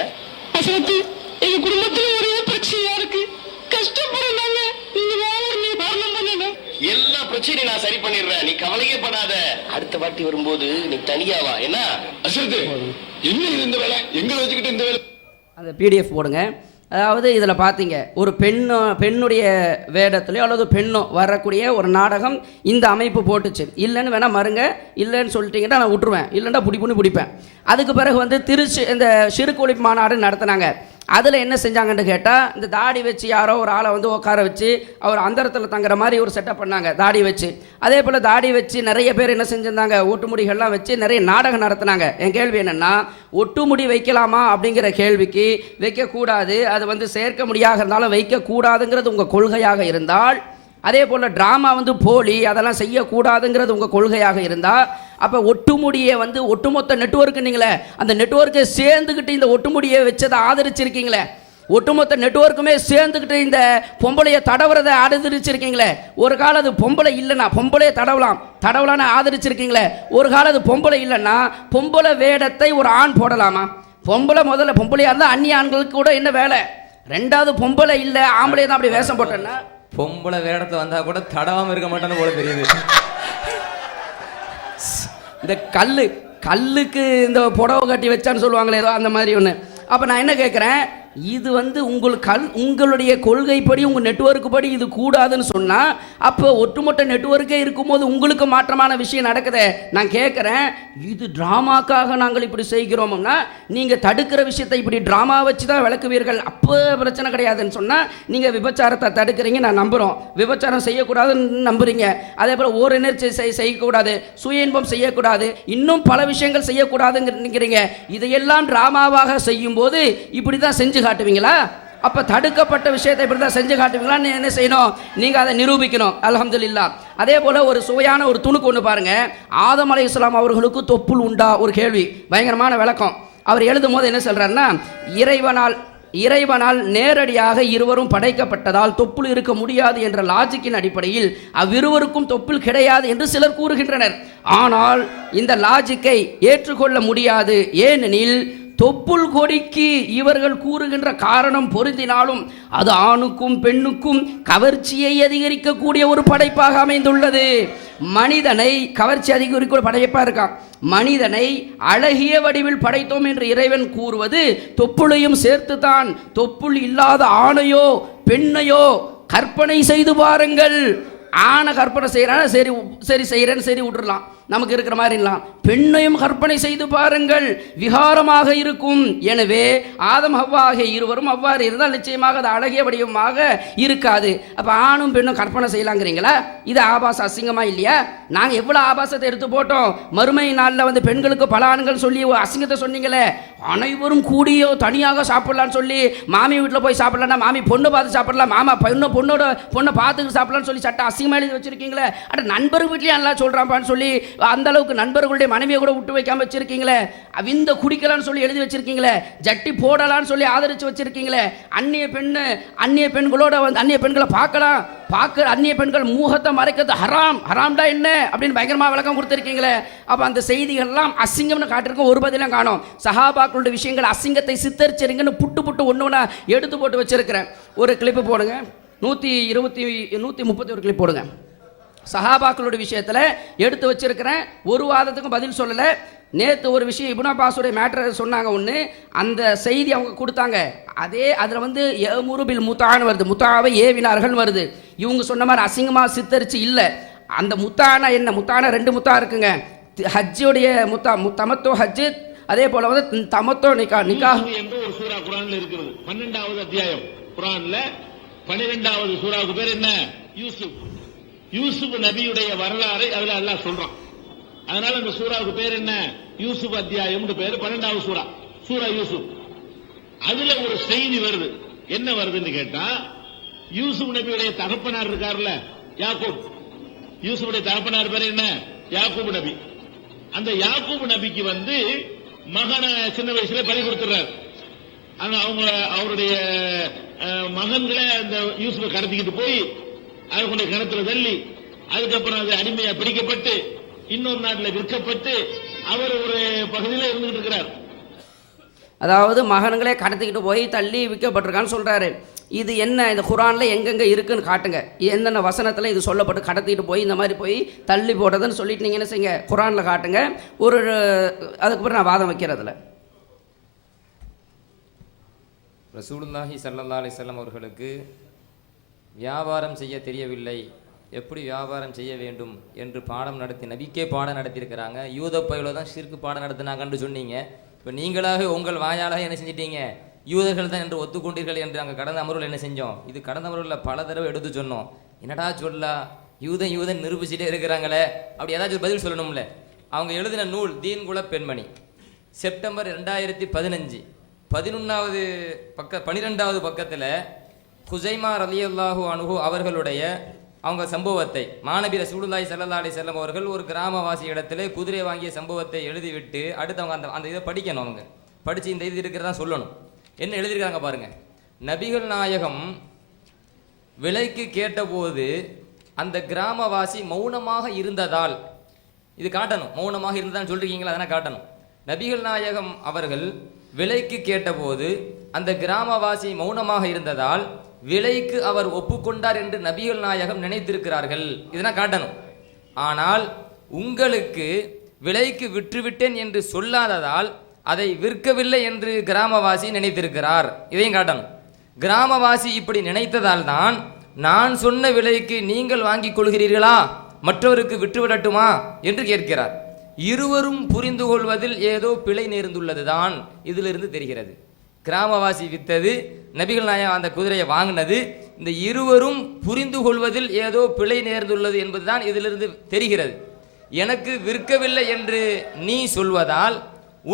எங்க குடும்பத்துல ஒரே பிரச்சனையா இருக்கு, கஷ்டப்படுறாங்க. எல்லா பிரச்சனையும் நான் சரி பண்ணிடுறேன், நீ கவலையே படாத. அடுத்த வாட்டி வரும்போது நீ தனியாவா என்ன? என்ன இந்த வேலை எங்களை வச்சுக்கிட்டு இந்த வேலை? அந்த பிடிஎஃப் போடுங்க. அதாவது இதில் பார்த்தீங்க, ஒரு பெண்ணுடைய வேடத்துலையோ அல்லது பெண்ணோ வரக்கூடிய ஒரு நாடகம் இந்த அமைப்பு போட்டுச்சு. இல்லைன்னு வேணால் மறுங்க, இல்லைன்னு சொல்லிட்டீங்கன்னா நான் விட்டுருவேன், இல்லைன்னா பிடிப்பேன். அதுக்கு பிறகு வந்து இந்த சிறுகொழிப்பு மாநாடு நடத்தினாங்க. அதில் என்ன செஞ்சாங்கன்னு கேட்டால் இந்த தாடி வச்சு யாரோ ஒரு ஆளை வந்து உட்கார வச்சு அவர் அந்தரத்தில் தங்குற மாதிரி ஒரு செட்டப் பண்ணாங்க தாடி வச்சு. அதே போல் தாடி வச்சு நிறைய பேர் என்ன செஞ்சிருந்தாங்க, ஒட்டுமுடிகள்லாம் வச்சு நிறைய நாடகம் நடத்தினாங்க. என் கேள்வி என்னென்னா, ஒட்டுமுடி வைக்கலாமா அப்படிங்கிற கேள்விக்கு வைக்கக்கூடாது, அது வந்து சேர்க்க முடியாக இருந்தாலும் வைக்கக்கூடாதுங்கிறது உங்கள் கொள்கையாக இருந்தால், அதே போல் ட்ராமா வந்து போலி அதெல்லாம் செய்யக்கூடாதுங்கிறது உங்கள் கொள்கையாக இருந்தால், அப்போ ஒட்டுமுடியை வந்து ஒட்டுமொத்த நெட்வொர்க்குன்னீங்களே, அந்த நெட்வொர்க்கை சேர்ந்துக்கிட்டு இந்த ஒட்டுமுடியை வச்சதை ஆதரிச்சிருக்கீங்களே, ஒட்டுமொத்த நெட்வொர்க்குமே சேர்ந்துக்கிட்டு இந்த பொம்பளையை தடவுறதை ஆதரிச்சிருக்கீங்களே. ஒரு காலம் அது பொம்பளை இல்லைன்னா பொம்பளையை தடவலான்னு ஆதரிச்சிருக்கீங்களே. ஒரு காலம் அது பொம்பளை இல்லைன்னா பொம்பளை வேடத்தை ஒரு ஆண் போடலாமா? முதல்ல பொம்பளையாக இருந்தால் அந்நிய ஆண்களுக்கு கூட என்ன வேலை? ரெண்டாவது பொம்பளை இல்லை ஆம்பளையை தான் அப்படி வேஷம் போட்டேன்னா, பொம்பளை வேடத்தை வந்தா கூட தடவாம இருக்க மாட்டான்னு போல தெரியுது. இந்த கல்லுக்கு இந்த புடவை கட்டி வச்சான்னு சொல்லுவாங்களே ஏதோ அந்த மாதிரி ஒன்று. அப்போ நான் என்ன கேட்குறேன், இது வந்து உங்களுடைய கொள்கைப்படி உங்கள் நெட்வொர்க்கு படி இது கூடாதுன்னு சொன்னால், அப்போ ஒட்டுமொத்த நெட்வொர்க்கே இருக்கும்போது உங்களுக்கு மாற்றமான விஷயம் நடக்குது. நான் கேட்குறேன், இது ட்ராமாக்காக நாங்கள் இப்படி செய்கிறோம்னா நீங்கள் தடுக்கிற விஷயத்தை இப்படி ட்ராமா வச்சு தான் விளக்குவீர்கள், அப்போ பிரச்சனை கிடையாதுன்னு சொன்னால் நீங்கள் விபச்சாரத்தை தடுக்கிறீங்க, நான் நம்புகிறோம். விபச்சாரம் செய்யக்கூடாதுன்னு நம்புறீங்க. அதே போல் ஓரினர்ச்சி செய்யக்கூடாது, சுய இன்பம் செய்யக்கூடாது, இன்னும் பல விஷயங்கள் செய்யக்கூடாதுங்கிறீங்க. இதையெல்லாம் ட்ராமாவாக செய்யும்போது இப்படி தான் செஞ்சு காட்டுவீங்களா? அப்ப தடுக்கப்பட்ட விஷயத்தை இப்படி தான் செஞ்சு காட்டுவீங்களா? என்ன செய்யணும்? நீங்க அதை நிரூபிக்கணும். அல்ஹம்துலில்லாஹ். அதே போல ஒரு சுவையான ஒரு துணுக்கு ஒன்று பாருங்க. ஆதம் அலைஹிஸ்ஸலாம் அவர்களுக்கு தொப்புள் உண்டா? ஒரு கேள்வி, பயங்கரமான விளக்கம். அவர் எழுதும் போது என்ன சொல்றாருன்னா, இறைவனால் நேரடியாக இருவரும் படைக்கப்பட்டதால் தொப்புள் இருக்க முடியாது என்ற லாஜிக்கின் அடிப்படையில் அவ்விருவருக்கும் தொப்புள் கிடையாது என்று சிலர் கூறுகின்றனர். ஆனால் இந்த லாஜிக்கை ஏற்றுக்கொள்ள முடியாது. ஏனெனில் தொப்புள் கொடிக்கு இவர்கள் கூறுகின்ற காரணம் பொருந்தினாலும் அது ஆணுக்கும் பெண்ணுக்கும் கவர்ச்சியை அதிகரிக்கக்கூடிய ஒரு படைப்பாக அமைந்துள்ளது. மனிதனை கவர்ச்சி அதிகரிக்க படைப்பாக இருக்கான். மனிதனை அழகிய வடிவில் படைத்தோம் என்று இறைவன் கூறுவது தொப்புளையும் சேர்த்துதான். தொப்புள் இல்லாத ஆணையோ பெண்ணையோ கற்பனை செய்து பாருங்கள். ஆணை கற்பனை செய்கிறான சரி செய்கிறேன்னு சரி விட்டுடலாம், நமக்கு இருக்கிற மாதிரிலாம். பெண்ணையும் கற்பனை செய்து பாருங்கள், விகாரமாக இருக்கும். எனவே ஆதம் ஹவ்வா ஆகிய இருவரும் அவ்வாறு இருந்தால் நிச்சயமாக அது அழகிய வடிவமாக இருக்காது. அப்போ ஆணும் பெண்ணும் கற்பனை செய்யலாங்கிறீங்களா? இது ஆபாச அசிங்கமா இல்லையா? நாங்கள் எவ்வளோ ஆபாசத்தை எடுத்து போட்டோம். மறுமை நாளில் வந்து பெண்களுக்கு பல ஆண்கள் சொல்லி அசிங்கத்தை சொன்னீங்களே, அனைவரும் கூடியோ தனியாக சாப்பிடலான்னு சொல்லி மாமி வீட்டில் போய் சாப்பிடலாம்னா மாமி பொண்ணு பார்த்து சாப்பிடலாம், மாமா பொண்ணை பார்த்துட்டு சாப்பிடலான்னு சொல்லி சட்ட அசிங்கமாக எழுதி வச்சிருக்கீங்களே. அட நண்பர் வீட்லேயும் நல்லா சொல்கிறான்ப்பான்னு சொல்லி அந்த அளவுக்கு நண்பர்களுடைய மனைவியை கூட விட்டு வைக்காம வச்சிருக்கீங்களே. விந்த குடிக்கலான்னு சொல்லி எழுதி வச்சிருக்கீங்களே. ஜட்டி போடலான்னு சொல்லி ஆதரிச்சு வச்சிருக்கீங்களே. அந்நிய பெண்களோட வந்து அந்நிய பெண்களை பார்க்க அந்நிய பெண்கள் மூகத்தை மறைக்கிறது ஹராம்டா என்ன அப்படின்னு பயங்கரமாக விளக்கம் கொடுத்துருக்கீங்களே. அப்போ அந்த செய்திகள்லாம் அசிங்கம்னு காட்டிருக்கோம், ஒரு பதிலும் காணோம். சஹாபாக்களுடைய விஷயங்கள் அசிங்கத்தை சித்தரிச்சிருங்கன்னு புட்டு ஒன்று எடுத்து போட்டு வச்சிருக்கிறேன். ஒரு கிளிப்பு போடுங்க, 131 கிளிப் போடுங்க. சஹாபாக்களுடைய விஷயத்தில் எடுத்து வச்சிருக்கிறேன். ஒரு வாதத்துக்கும் பதில் சொல்லலை. நேற்று ஒரு விஷயம் இப்னு அப்பாஸுடைய மேட்டர் சொன்னாங்க ஒன்று, அந்த செய்தி அவங்க கொடுத்தாங்க. அதில் வந்து யமுருபில் முத்தான்னு வருது, முத்தாவை ஏவினார்கள் வருது. இவங்க சொன்ன மாதிரி அசிங்கமாக சித்தரிச்சு இல்லை. அந்த முத்தானா என்ன? முத்தானா 2 முத்தா இருக்குங்க. ஹஜ்ஜுடைய தமத்தோ ஹஜ்ஜு, அதே போல வந்து தமத்தோ நிக்கா என்று ஒரு சூரா குர்ஆன்ல இருக்கிறது. 12வது அத்தியாயம் குர்ஆன்ல 12வது சூராவுக்கு பேர் என்ன? யூசுப் நபியுடைய வரலாறை அதுல அல்லாஹ் சொல்றான். அதனால அந்த சூராவுக்கு பேர் என்ன? யூசுப் அத்தியாயம் பேரு. 12வது சூரா யூசுப். அதுல ஒரு செய்தி வருது. என்ன வருதுன்னு கேட்டா, யூசுப் நபியுடைய தகப்பனார் இருக்காருல்ல, யாக்கூப். யூசுஃபுடைய தகப்பனார் பேர் என்ன? யாக்கூப் நபி. அந்த யாக்கூப் நபிக்கு வந்து மகனை சின்ன வயசுல பறி கொடுத்துறாரு. அவருடைய மகன்களை அந்த யூசுஃபை கடத்திக்கிட்டு போய் அதை கொண்டு கிணத்துல தள்ளி, அதுக்கப்புறம் அது அடிமையா பிடிக்கப்பட்டு இன்னொரு நாட்டில் விற்கப்பட்டு அவர் ஒரு பகுதியில் இருந்துகிட்டு இருக்கிறார். அதாவது மகன்களே கடத்திக்கிட்டு போய் தள்ளி விற்கப்பட்டிருக்கான்னு சொல்றாரு. இது என்ன? இந்த குர்ஆன்ல எங்கெங்க இருக்குன்னு காட்டுங்க. என்னென்ன வசனத்தில் இது சொல்லப்பட்டு கடத்திட்டு போய் இந்த மாதிரி போய் தள்ளி போடுறதுன்னு சொல்லிட்டு நீங்கள் என்ன செய்யுங்க, குர்ஆன்ல காட்டுங்க. அதுக்கப்புறம் நான் வாதம் வைக்கிறதுல. ரசூலுல்லாஹி ஸல்லல்லாஹு அலைஹி வஸல்லம் அவர்களுக்கு வியாபாரம் செய்ய தெரியவில்லை, எப்படி வியாபாரம் செய்ய வேண்டும் என்று பாடம் நடத்தி நபிக்கே பாடம் நடத்தியிருக்கிறாங்க. யூத பையில தான் ஷிர்க் பாடம் நடத்தினாங்கன்னு சொன்னீங்க. இப்போ நீங்களாக உங்கள் வாயாலாக என்ன செஞ்சிட்டீங்க? யூதர்கள் தான் என்று ஒத்துக்கொண்டீர்கள் என்று நாங்கள் கடந்த அமர்வில் என்ன செஞ்சோம்? இது கடந்த அமர்வில் பல தடவை எடுத்து சொன்னோம். என்னடா சொல்லா, யூதன் நிரூபிச்சுட்டே இருக்கிறாங்களே, அப்படி ஏதாச்சும் பதில் சொல்லணும்ல. அவங்க எழுதின நூல் தீன்குல பெண்மணி, செப்டம்பர் 2015 12வது பக்கத்தில் குசைமா ரலியல்லாஹு அன்ஹு அவர்களுடைய அவங்க சம்பவத்தை, மாநபி ரசூலுல்லாஹி ஸல்லல்லாஹு அலைஹி வஸல்லம் அவர்கள் ஒரு கிராமவாசி இடத்துல குதிரை வாங்கிய சம்பவத்தை எழுதிவிட்டு அடுத்து அவங்க அந்த இதை படிக்கணும். அவங்க படித்து இந்த இது இருக்கிறதா சொல்லணும். என்ன எழுதியிருக்காங்க பாருங்க. நபிகள் நாயகம் விலைக்கு கேட்டபோது அந்த கிராமவாசி மௌனமாக இருந்ததால், இது காட்டணும், மௌனமாக இருந்ததான்னு சொல்லிருக்கீங்களா, அதனால் காட்டணும். நபிகள் நாயகம் அவர்கள் விலைக்கு கேட்டபோது அந்த கிராமவாசி மௌனமாக இருந்ததால் விலைக்கு அவர் ஒப்புக்கொண்டார் என்று நபிகள் நாயகம் நினைத்திருக்கிறார்கள், இதெல்லாம் காட்டணும். ஆனால் உங்களுக்கு விலைக்கு விற்றுவிட்டேன் என்று சொல்லாததால் அதை விற்கவில்லை என்று கிராமவாசி நினைத்திருக்கிறார், இதையும் காட்டணும். கிராமவாசி இப்படி நினைத்ததால் தான் நான் சொன்ன விலைக்கு நீங்கள் வாங்கிக் கொள்கிறீர்களா, மற்றவருக்கு விற்றுவிடட்டுமா என்று கேட்கிறார். இருவரும் புரிந்து கொள்வதில் ஏதோ பிழை நேர்ந்துள்ளது தான் இதிலிருந்து தெரிகிறது. கிராமவாசி வித்தது, நபிகள் நாயகம் அந்த குதிரையை வாங்கினது, இந்த இருவரும் புரிந்து கொள்வதில் ஏதோ பிழை நேர்ந்துள்ளது என்பதுதான் இதிலிருந்து தெரிகிறது. எனக்கு விற்கவில்லை என்று நீ சொல்வதால்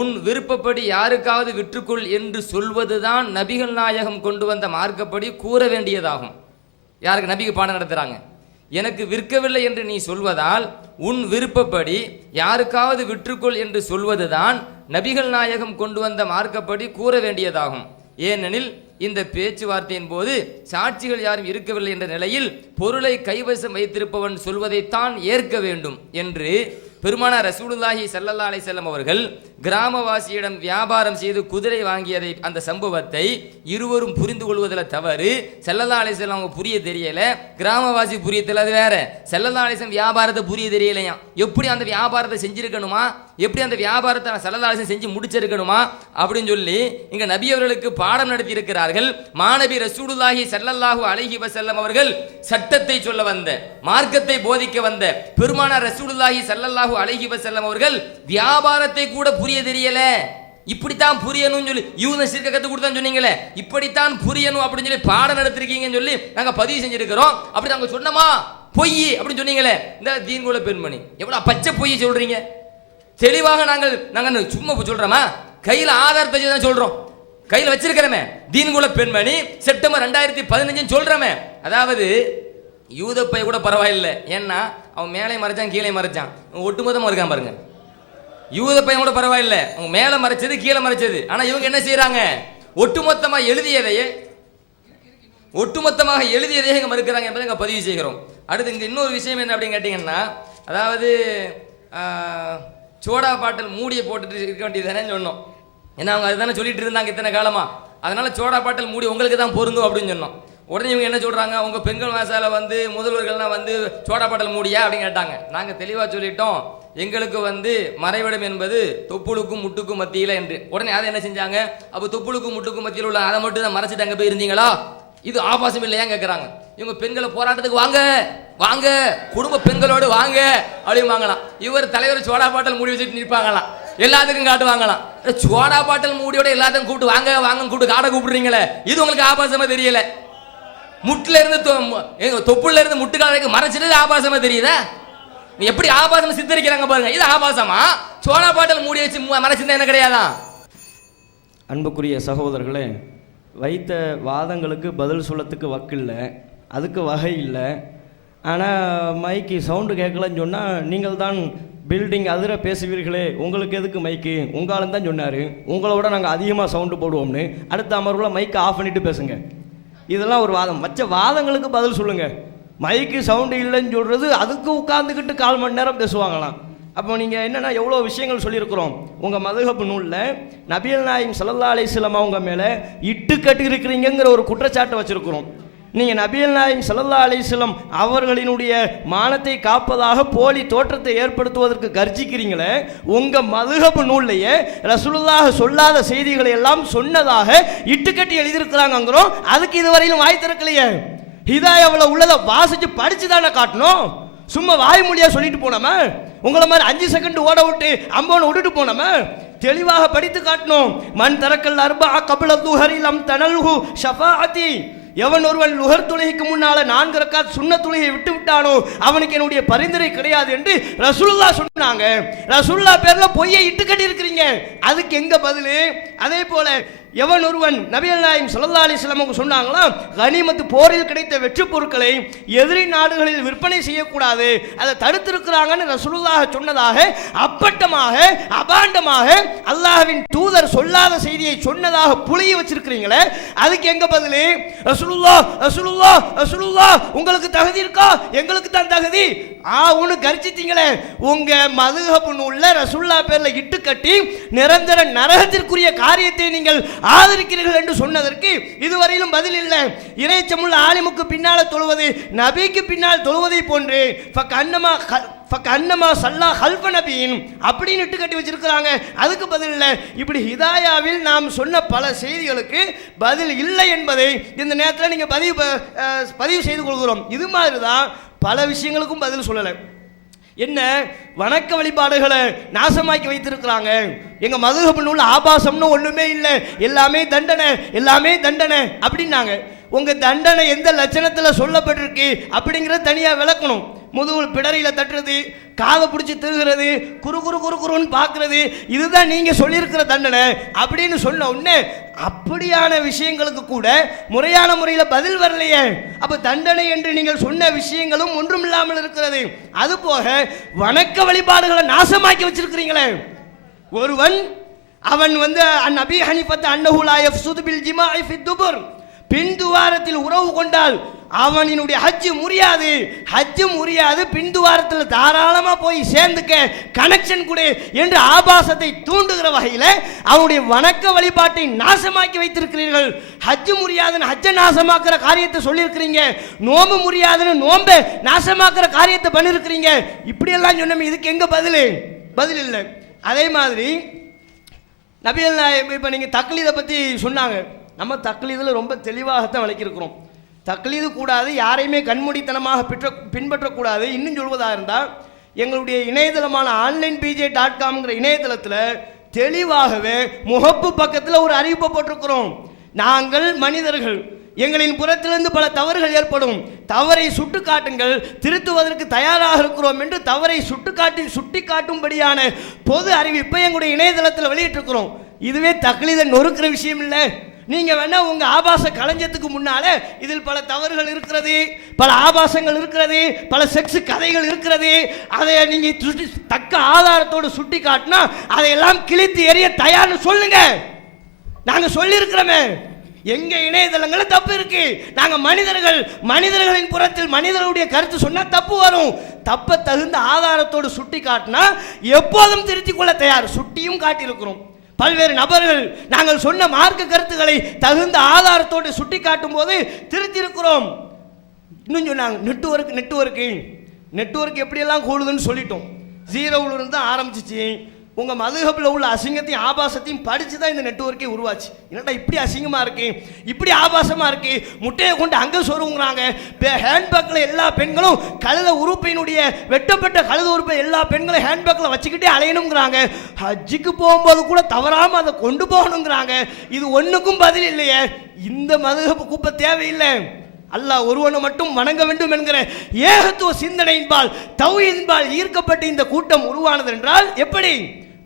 உன் விருப்பப்படி யாருக்காவது விற்றுக்கொள் என்று சொல்வதுதான் நபிகள் நாயகம் கொண்டு வந்த மார்க்கப்படி கூற வேண்டியதாகும். யாருக்கு? நபிக்கு பாடம் நடத்துறாங்க. எனக்கு விற்கவில்லை என்று நீ சொல்வதால் உன் விருப்பப்படி யாருக்காவது விற்றுக்கொள் என்று சொல்வதுதான் நபிகள் நாயகம் கொண்டு வந்த மார்க்கப்படி கூற வேண்டியதாகும். ஏனெனில் இந்த பேச்சுவார்த்தையின் போது சாட்சிகள் யாரும் இருக்கவில்லை என்ற நிலையில் பொருளை கைவசம் வைத்திருப்பவன் சொல்வதைத்தான் ஏற்க வேண்டும் என்று பெருமானார் ரசூலுல்லாஹி ஸல்லல்லாஹு அலைஹி வஸல்லம் அவர்கள் கிராமவாசியிடம் வியாபாரம் செய்து குதிரை வாங்கியதை, அந்த சம்பவத்தை இருவரும் புரிந்து கொள்வதில் தவறு. ஸல்லல்லாஹு அலைஹி வஸல்லம் அவங்க புரிய தெரியல, கிராமவாசி புரிய தெரியல, அது வேற. ஸல்லல்லாஹு அலைஹி வஸல்லம் வியாபாரத்தை புரிய தெரியலையா, எப்படி அந்த வியாபாரத்தை செஞ்சிருக்கணுமா, எப்படி அந்த வியாபாரத்தை ஸல்லல்லாஹு அலைஹி வஸல்லம் செஞ்சு முடிச்சிருக்கணுமா அப்படின்னு சொல்லி இங்க நபி அவர்களுக்கு பாடம் நடத்தி இருக்கிறார்கள். மாநபி ரசூலுல்லாஹி ஸல்லல்லாஹு அலைஹி வஸல்லம் அவர்கள் சட்டத்தை சொல்ல வந்த, மார்க்கத்தை போதிக்க வந்த பெருமானார் ரசூலுல்லாஹி ஸல்லல்லாஹு அலைஹி வஸல்லம் அவர்கள் வியாபாரத்தை கூட புரிய தெரியல. இப்படித்தான் புரியணும்னு சொல்லி யூத சிறுக்க கத்து கொடுத்தான்னு சொன்னீங்களே, இப்படித்தான் புரியணும் அப்படின்னு சொல்லி பாடம் நடத்திருக்கீங்கன்னு சொல்லி நாங்க பதிவு செஞ்சிருக்கிறோம். அப்படி நாங்க சொன்னோமா? பொய் அப்படின்னு சொன்னீங்களே, இந்த தீன்குல பெண்மணி எவ்வளவு பச்சை பொய் சொல்றீங்க. தெளிவாக நாங்கள் சும்மா சொல்றோமா? கையில ஆதாரத்தை தான் சொல்றோம், கையில் வச்சிருக்கிறோமே. தீன்குல பெண்மணி செப்டம்பர் 2015 சொல்றோமே. அதாவது யூத பை கூட பரவாயில்லை, ஏன்னா அவன் மேலே மறைச்சான் கீழே மறைச்சான், ஒட்டுமொத்தமா இருக்கான் பாருங்க. யூத பையன் கூட பரவாயில்லை, அவங்க மேலே மறைச்சது கீழே மறைச்சது. ஆனா இவங்க என்ன செய்யறாங்க? ஒட்டுமொத்தமாக எழுதியதையே இங்க மறுக்கிறாங்க என்பதை இங்க பதிவு செய்கிறோம். அடுத்து இங்க இன்னொரு விஷயம் என்ன அப்படின்னு கேட்டீங்கன்னா, அதாவது சோடா பாட்டில் மூடியை போட்டுட்டு இருக்க வேண்டியதானே சொன்னோம். ஏன்னா அவங்க அதுதானே சொல்லிட்டு இருந்தாங்க இத்தனை காலமா. அதனால சோடா பாட்டில் மூடி உங்களுக்கு தான் பொருந்தும் அப்படின்னு சொன்னோம். உடனே இவங்க என்ன சொல்றாங்க? உங்க பெண்கள் வாசால முதல்வர்கள்லாம் சோடா பாட்டில் மூடியா அப்படின்னு கேட்டாங்க. நாங்க தெளிவா சொல்லிட்டோம், எங்களுக்கு மறைவிடம் என்பது தொப்புளுக்கும் முட்டுக்கும் மத்தியில என்று. உடனே அதை என்ன செஞ்சாங்க? அப்போ தொப்புளுக்கும் முட்டுக்கும் மத்தியில் உள்ள அதை மட்டும் தான் மறைச்சிட்டு அங்கே போய் இருந்தீங்களா, இது ஆபாசம் இல்லையா கேட்குறாங்க. இவங்க பெண்களை போராட்டத்துக்கு வாங்க வாங்க, குடும்ப பெண்களோடு வாங்க அப்படின்னு வாங்கலாம். இவர் தலைவர் சோடா பாட்டில் மூடி வச்சுட்டு நிற்பாங்களாம், எல்லாத்துக்கும் காட்டுவாங்களாம். சோடா பாட்டில் மூடியோட எல்லாத்தையும் கூப்பிட்டு வாங்க வாங்க கூப்பிட்டு காடை கூப்பிடுறீங்களே, இது உங்களுக்கு ஆபாசமா தெரியல? முட்டுல இருந்து தொப்புல இருந்து முட்டுக்காலைக்கு மறைச்சிட்டு ஆபாசமா தெரியுதா? எப்படி ஆபாசம் சித்தரிக்கிறாங்க பாருங்க. இது ஆபாசமா? சோடா பாட்டில் மூடி வச்சு மறைச்சிருந்தா என்ன கிடையாதா? அன்புக்குரிய சகோதரர்களே, வைத்த வாதங்களுக்கு பதில் சொல்லத்துக்கு வக்கில்லை, அதுக்கு வகை இல்லை. ஆனால் மைக்கு சவுண்டு கேட்கலன்னு சொன்னால் நீங்கள் தான் பில்டிங் அதிர பேசுவீர்களே, உங்களுக்கு எதுக்கு மைக்கு? உங்களாலும் தான் சொன்னார், உங்களோட நாங்கள் அதிகமாக சவுண்டு போடுவோம்னு. அடுத்த அமர்வில் மைக்கை ஆஃப் பண்ணிவிட்டு பேசுங்க. இதெல்லாம் ஒரு வாதம். வச்ச வாதங்களுக்கு பதில் சொல்லுங்கள். மைக்கு சவுண்டு இல்லைன்னு சொல்கிறது, அதுக்கு உட்காந்துக்கிட்டு 1/4 மணி நேரம் பேசுவாங்களாம். அப்போ நீங்கள் என்னென்னா எவ்வளோ விஷயங்கள் சொல்லியிருக்கிறோம். உங்கள் மதுஹப் நூலில் நபிகள் நாயகம் ஸல்லல்லாஹு அலைஹி வஸல்லம் அவங்க மேலே இட்டு கட்டி இருக்கிறீங்கிற ஒரு குற்றச்சாட்டை வச்சுருக்கிறோம். நீங்கள் நபிகள் நாயகம் ஸல்லல்லாஹு அலைஹி வஸல்லம் அவர்களினுடைய மானத்தை காப்பதாக போலி தோற்றத்தை ஏற்படுத்துவதற்கு கர்ஜிக்கிறீங்களே, உங்கள் மதுஹப் நூல்லையே ரசூலுல்லாஹ் சொல்லாத செய்திகளை எல்லாம் சொன்னதாக இட்டுக்கட்டி எழுதியிருக்கிறாங்கிறோம். அதுக்கு இதுவரையிலும் வாய் திறக்கலையே. ஹிதாயாவில் உள்ளதை வாசித்து படித்து தானே காட்டணும். சும்மா வாய்மொழியா சொல்லிட்டு போனோமா? உங்களை மாதிரி 5 செகண்ட் ஓட விட்டு அம்போன்னு விட்டுட்டு போனோமா? தெளிவாக படித்து காட்டணும். மன் தரக்கல் அர்பா கபில துஹரி லம் தனல்ஹு ஷஃபாஅத்தி. எவன் ஒருவன் லுஹர் தொழுகைக்கு முன்னால 4 ரக்காத் சுன்னத் தொழுகையை விட்டு விட்டானோ அவனுக்கு என்னுடைய பரிந்துரை கிடையாது என்று ரசூலுல்லாஹ் சொன்னாங்க. ரசூலுல்லாஹ் பேர்ல பொய்யை இட்டு கட்டி இருக்கிறீங்க, அதுக்கு எங்க பதில்? அதே போல எவன் ஒருவன் நபிகள் நாயகம் ஸல்லல்லாஹு அலைஹி வஸல்லம் அவங்க சொன்னாங்களாம், கனிமத்து போரில் கிடைத்த வெற்றி பொருட்களை எதிரி நாடுகளில் விற்பனை செய்யக்கூடாது, அதை தடுத்திருக்கிறாங்கன்னு ரசூலுல்லாஹ் சொன்னதாக அப்பட்டமாக அபாண்டமாக அல்லாஹ்வின் தூதர் சொல்லாத செய்தியை சொன்னதாக புளிய வச்சிருக்கிறீங்களே, அதுக்கு எங்க பதில்? ரசூலுல்லாஹ் ரசூலுல்லாஹ் ரசூலுல்லாஹ் உங்களுக்கு தகுதி இருக்கா? எங்களுக்கு தான் தகுதி. உன்னு கரிச்சிட்டீங்களே. உங்க மதுஹப் நூல்ல ரசூலுல்லாஹ் பேர்ல இட்டு கட்டி நிரந்தர நரகத்திற்குரிய காரியத்தை நீங்கள் ஆதரிக்கிறீர்கள் என்று சொன்னதற்கு இதுவரையிலும் பதில் இல்லை. இறைச்சமுள்ள ஆலிமுக்கு பின்னால தொழுவது நபிக்கு பின்னால் தொழுவதை போன்று அன்னமா சல்லா ஹல்ஃப நபியின் அப்படின்னு இட்டு கட்டி வச்சிருக்கிறாங்க, அதுக்கு பதில் இல்லை. இப்படி ஹிதாயாவில் நாம் சொன்ன பல செய்திகளுக்கு பதில் இல்லை என்பதை இந்த நேரத்தில் நீங்க பதிவு செய்து கொள்கிறோம். இது மாதிரி தான் பல விஷயங்களுக்கும் பதில் சொல்லலை. என்ன வணக்க வழிபாடுகளை நாசமாக்கி வைத்திருக்கிறாங்க. எங்க மதுஹப் நூல் ஆபாசம்னு ஒண்ணுமே இல்லை, எல்லாமே தண்டனை, எல்லாமே தண்டனை அப்படின்னாங்க. உங்க தண்டனை எந்த லட்சணத்துல சொல்லப்பட்டிருக்கு அப்படிங்கிறத தனியா விளக்கணும். முதுகுல் பிடரியில தட்டுறது, காதை பிடிச்சி திருகிறது, குறு குறு குறு குறுன்னு பார்க்கறது, இதுதான் நீங்க சொல்லியிருக்கிற தண்டனை அப்படின்னு சொன்ன உடனே அப்படியான விஷயங்களுக்கு கூட முறையான முறையில் பதில் வரலையே. அப்ப தண்டனை என்று நீங்கள் சொன்ன விஷயங்களும் ஒன்றும் இல்லாமல் இருக்கிறது. அது போக வணக்க வழிபாடுகளை நாசமாக்கி வச்சிருக்கிறீங்களே. ஒருவன் அவன் நபி ஹனீஃபத் அன்னஹு லா யஃப்ஸுது பில் ஜிமாஇ ஃபித் துபுர், பின் துவாரத்தில் உறவு கொண்டால் அவனினுடைய ஹஜ் முறியாது, பின் துவாரத்தில் தாராளமா போய் சேர்ந்துக்க, கனெக்ஷன் கொடு என்று ஆபாசத்தை தூண்டுகிற வகையில் அவனுடைய வணக்க வழிபாட்டை நாசமாக்கி வைத்திருக்கிறீர்கள். ஹஜ் முறியாதுன்னு ஹஜ்ஜை நாசமாக்குற காரியத்தை சொல்லியிருக்கிறீங்க, நோம்பு முறியாதுன்னு நோம்பை நாசமாக்குற காரியத்தை பண்ணிருக்கிறீங்க. இப்படியெல்லாம் சொன்னோம், இதுக்கு எங்க பதில் இல்லை. அதே மாதிரி நபிகள் நாயகம் இப்போ நீங்கள் தக்லீதை பற்றி சொன்னாங்க. நம்ம தக்லீதில் ரொம்ப தெளிவாகத்தான் விளக்கியிருக்கிறோம். தக்லீது கூடாது, யாரையுமே கண்மூடித்தனமாக பின்பற்றக்கூடாது. இன்னும் சொல்வதாக இருந்தால் எங்களுடைய இணையதளமான onlinebj.comங்கிற இணையதளத்தில் தெளிவாகவே முகப்பு பக்கத்தில் ஒரு அறிவிப்பை போட்டிருக்கிறோம். நாங்கள் மனிதர்கள், எங்களின் புறத்திலிருந்து பல தவறுகள் ஏற்படும், தவறை சுட்டு காட்டுங்கள், திருத்துவதற்கு தயாராக இருக்கிறோம் என்று தவறை சுட்டி காட்டும்படியான பொது அறிவிப்பை எங்களுடைய இணையதளத்தில் வெளியிட்டிருக்கிறோம். இதுவே தக்லீதை நொறுக்கிற விஷயம் இல்லை. நீங்க வேணா உங்க ஆபாச களஞ்சத்துக்கு முன்னால இதில் பல தவறுகள் இருக்கிறது, பல ஆபாசங்கள் இருக்கிறது, பல செக்ஸ் கதைகள் இருக்கிறது, அதை நீங்க தக்க ஆதாரத்தோடு சுட்டி காட்டினா அதையெல்லாம் கிழித்து எறிய தயார்னு சொல்லுங்க. நாங்க சொல்லி இருக்கிறோமே, எங்க இணையதளங்களில் தப்பு இருக்கு. நாங்க மனிதர்களின் புறத்தில் மனிதர்களுடைய கருத்து சொன்னா தப்பு வரும். தப்ப தகுந்த ஆதாரத்தோடு சுட்டி காட்டினா எப்போதும் திருத்திக் கொள்ள தயார். சுட்டியும் காட்டியிருக்கிறோம். பல்வேறு நபர்கள் நாங்கள் சொன்ன மார்க்க கருத்துக்களை தகுந்த ஆதாரத்தோடு சுட்டி காட்டும் போது திருத்திருக்கிறோம். இன்னும் சொன்னாங்க நெட்வொர்க் எப்படியெல்லாம் கூடுதுன்னு சொல்லிட்டோம். 0ல இருந்து தான் ஆரம்பிச்சிச்சு. உங்க மதுஹப்ல உள்ள அசிங்கத்தையும் ஆபாசத்தையும் படிச்சு தான் இந்த நெட்வொர்க்கே உருவாச்சு. என்னடா இப்படி அசிங்கமா இருக்கு, இப்படி ஆபாசமா இருக்கு, முட்டையை கொண்டு அங்க சொருங்குறாங்க, ஹேண்ட்பேக்ல எல்லா பெண்களும் கழுத உறுப்பினுடைய வெட்டப்பட்ட கழுத உறுப்பை எல்லா பெண்களும் ஹேண்ட்பேக்ல வச்சுக்கிட்டே அலையணுங்கிறாங்க, ஹஜ்ஜுக்கு போகும்போது கூட தவறாம அதை கொண்டு போகணுங்கிறாங்க. இது ஒண்ணுக்கும் பதில் இல்லையே. இந்த மதுஹப் குப்பை தேவையில்லை. அல்லாஹ் ஒருவனை மட்டும் வணங்க வேண்டும் என்கிற ஏகத்துவ சிந்தனையின்பால் தௌஹீதின்பால் ஈர்க்கப்பட்டு இந்த கூட்டம் உருவானது என்றால் எப்படி?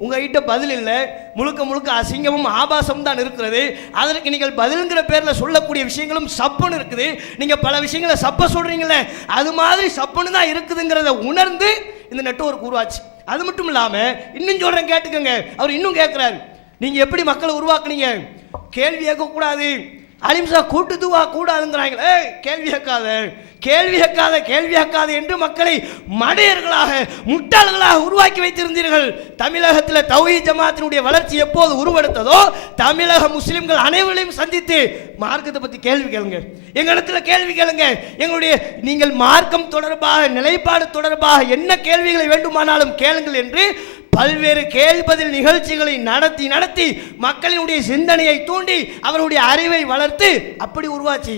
உங்ககிட்ட பதில் இல்லை. முழுக்க அசிங்கமும் ஆபாசம் தான் இருக்கிறது. அதற்கு நீங்கள் பதிலுங்கிற பேரில் சொல்லக்கூடிய விஷயங்களும் சப்புன்னு இருக்குது. நீங்கள் பல விஷயங்களை சப்ப சொல்றீங்களே, அது மாதிரி சப்புன்னு தான் இருக்குதுங்கிறத உணர்ந்து இந்த நெட்வொர்க் உருவாச்சு. அது மட்டும் இல்லாமல் இன்னும் சொல்கிறேன், கேட்டுக்கோங்க. அவர் இன்னும் கேட்குறாரு, நீங்கள் எப்படி மக்களை உருவாக்குனீங்க? கேள்வி கேட்கக்கூடாது, அலிம்சா கூட்டு துவா கூடாதுங்கிறாங்களே. கேள்வி கேட்காத என்று மக்களை மடையர்களாக முட்டாள்களாக உருவாக்கி வைத்திருந்தீர்கள். தமிழகத்தில் தௌஹீத் ஜமாத்தினுடைய வளர்ச்சி எப்போது உருவெடுத்ததோ தமிழக முஸ்லிம்கள் அனைவரையும் சந்தித்து மார்க்கத்தை பற்றி கேள்வி கேளுங்க, எங்க இடத்துல கேள்வி கேளுங்க. எங்களுடைய நீங்கள் மார்க்கம் தொடர்பாக நிலைப்பாடு தொடர்பாக என்ன கேள்விகளை வேண்டுமானாலும் கேளுங்கள் என்று பல்வேறு கேள்வி பதில் நிகழ்ச்சிகளை நடத்தி மக்களினுடைய சிந்தனையை தூண்டி அவருடைய அறிவை வளர்த்து அப்படி உருவாச்சு.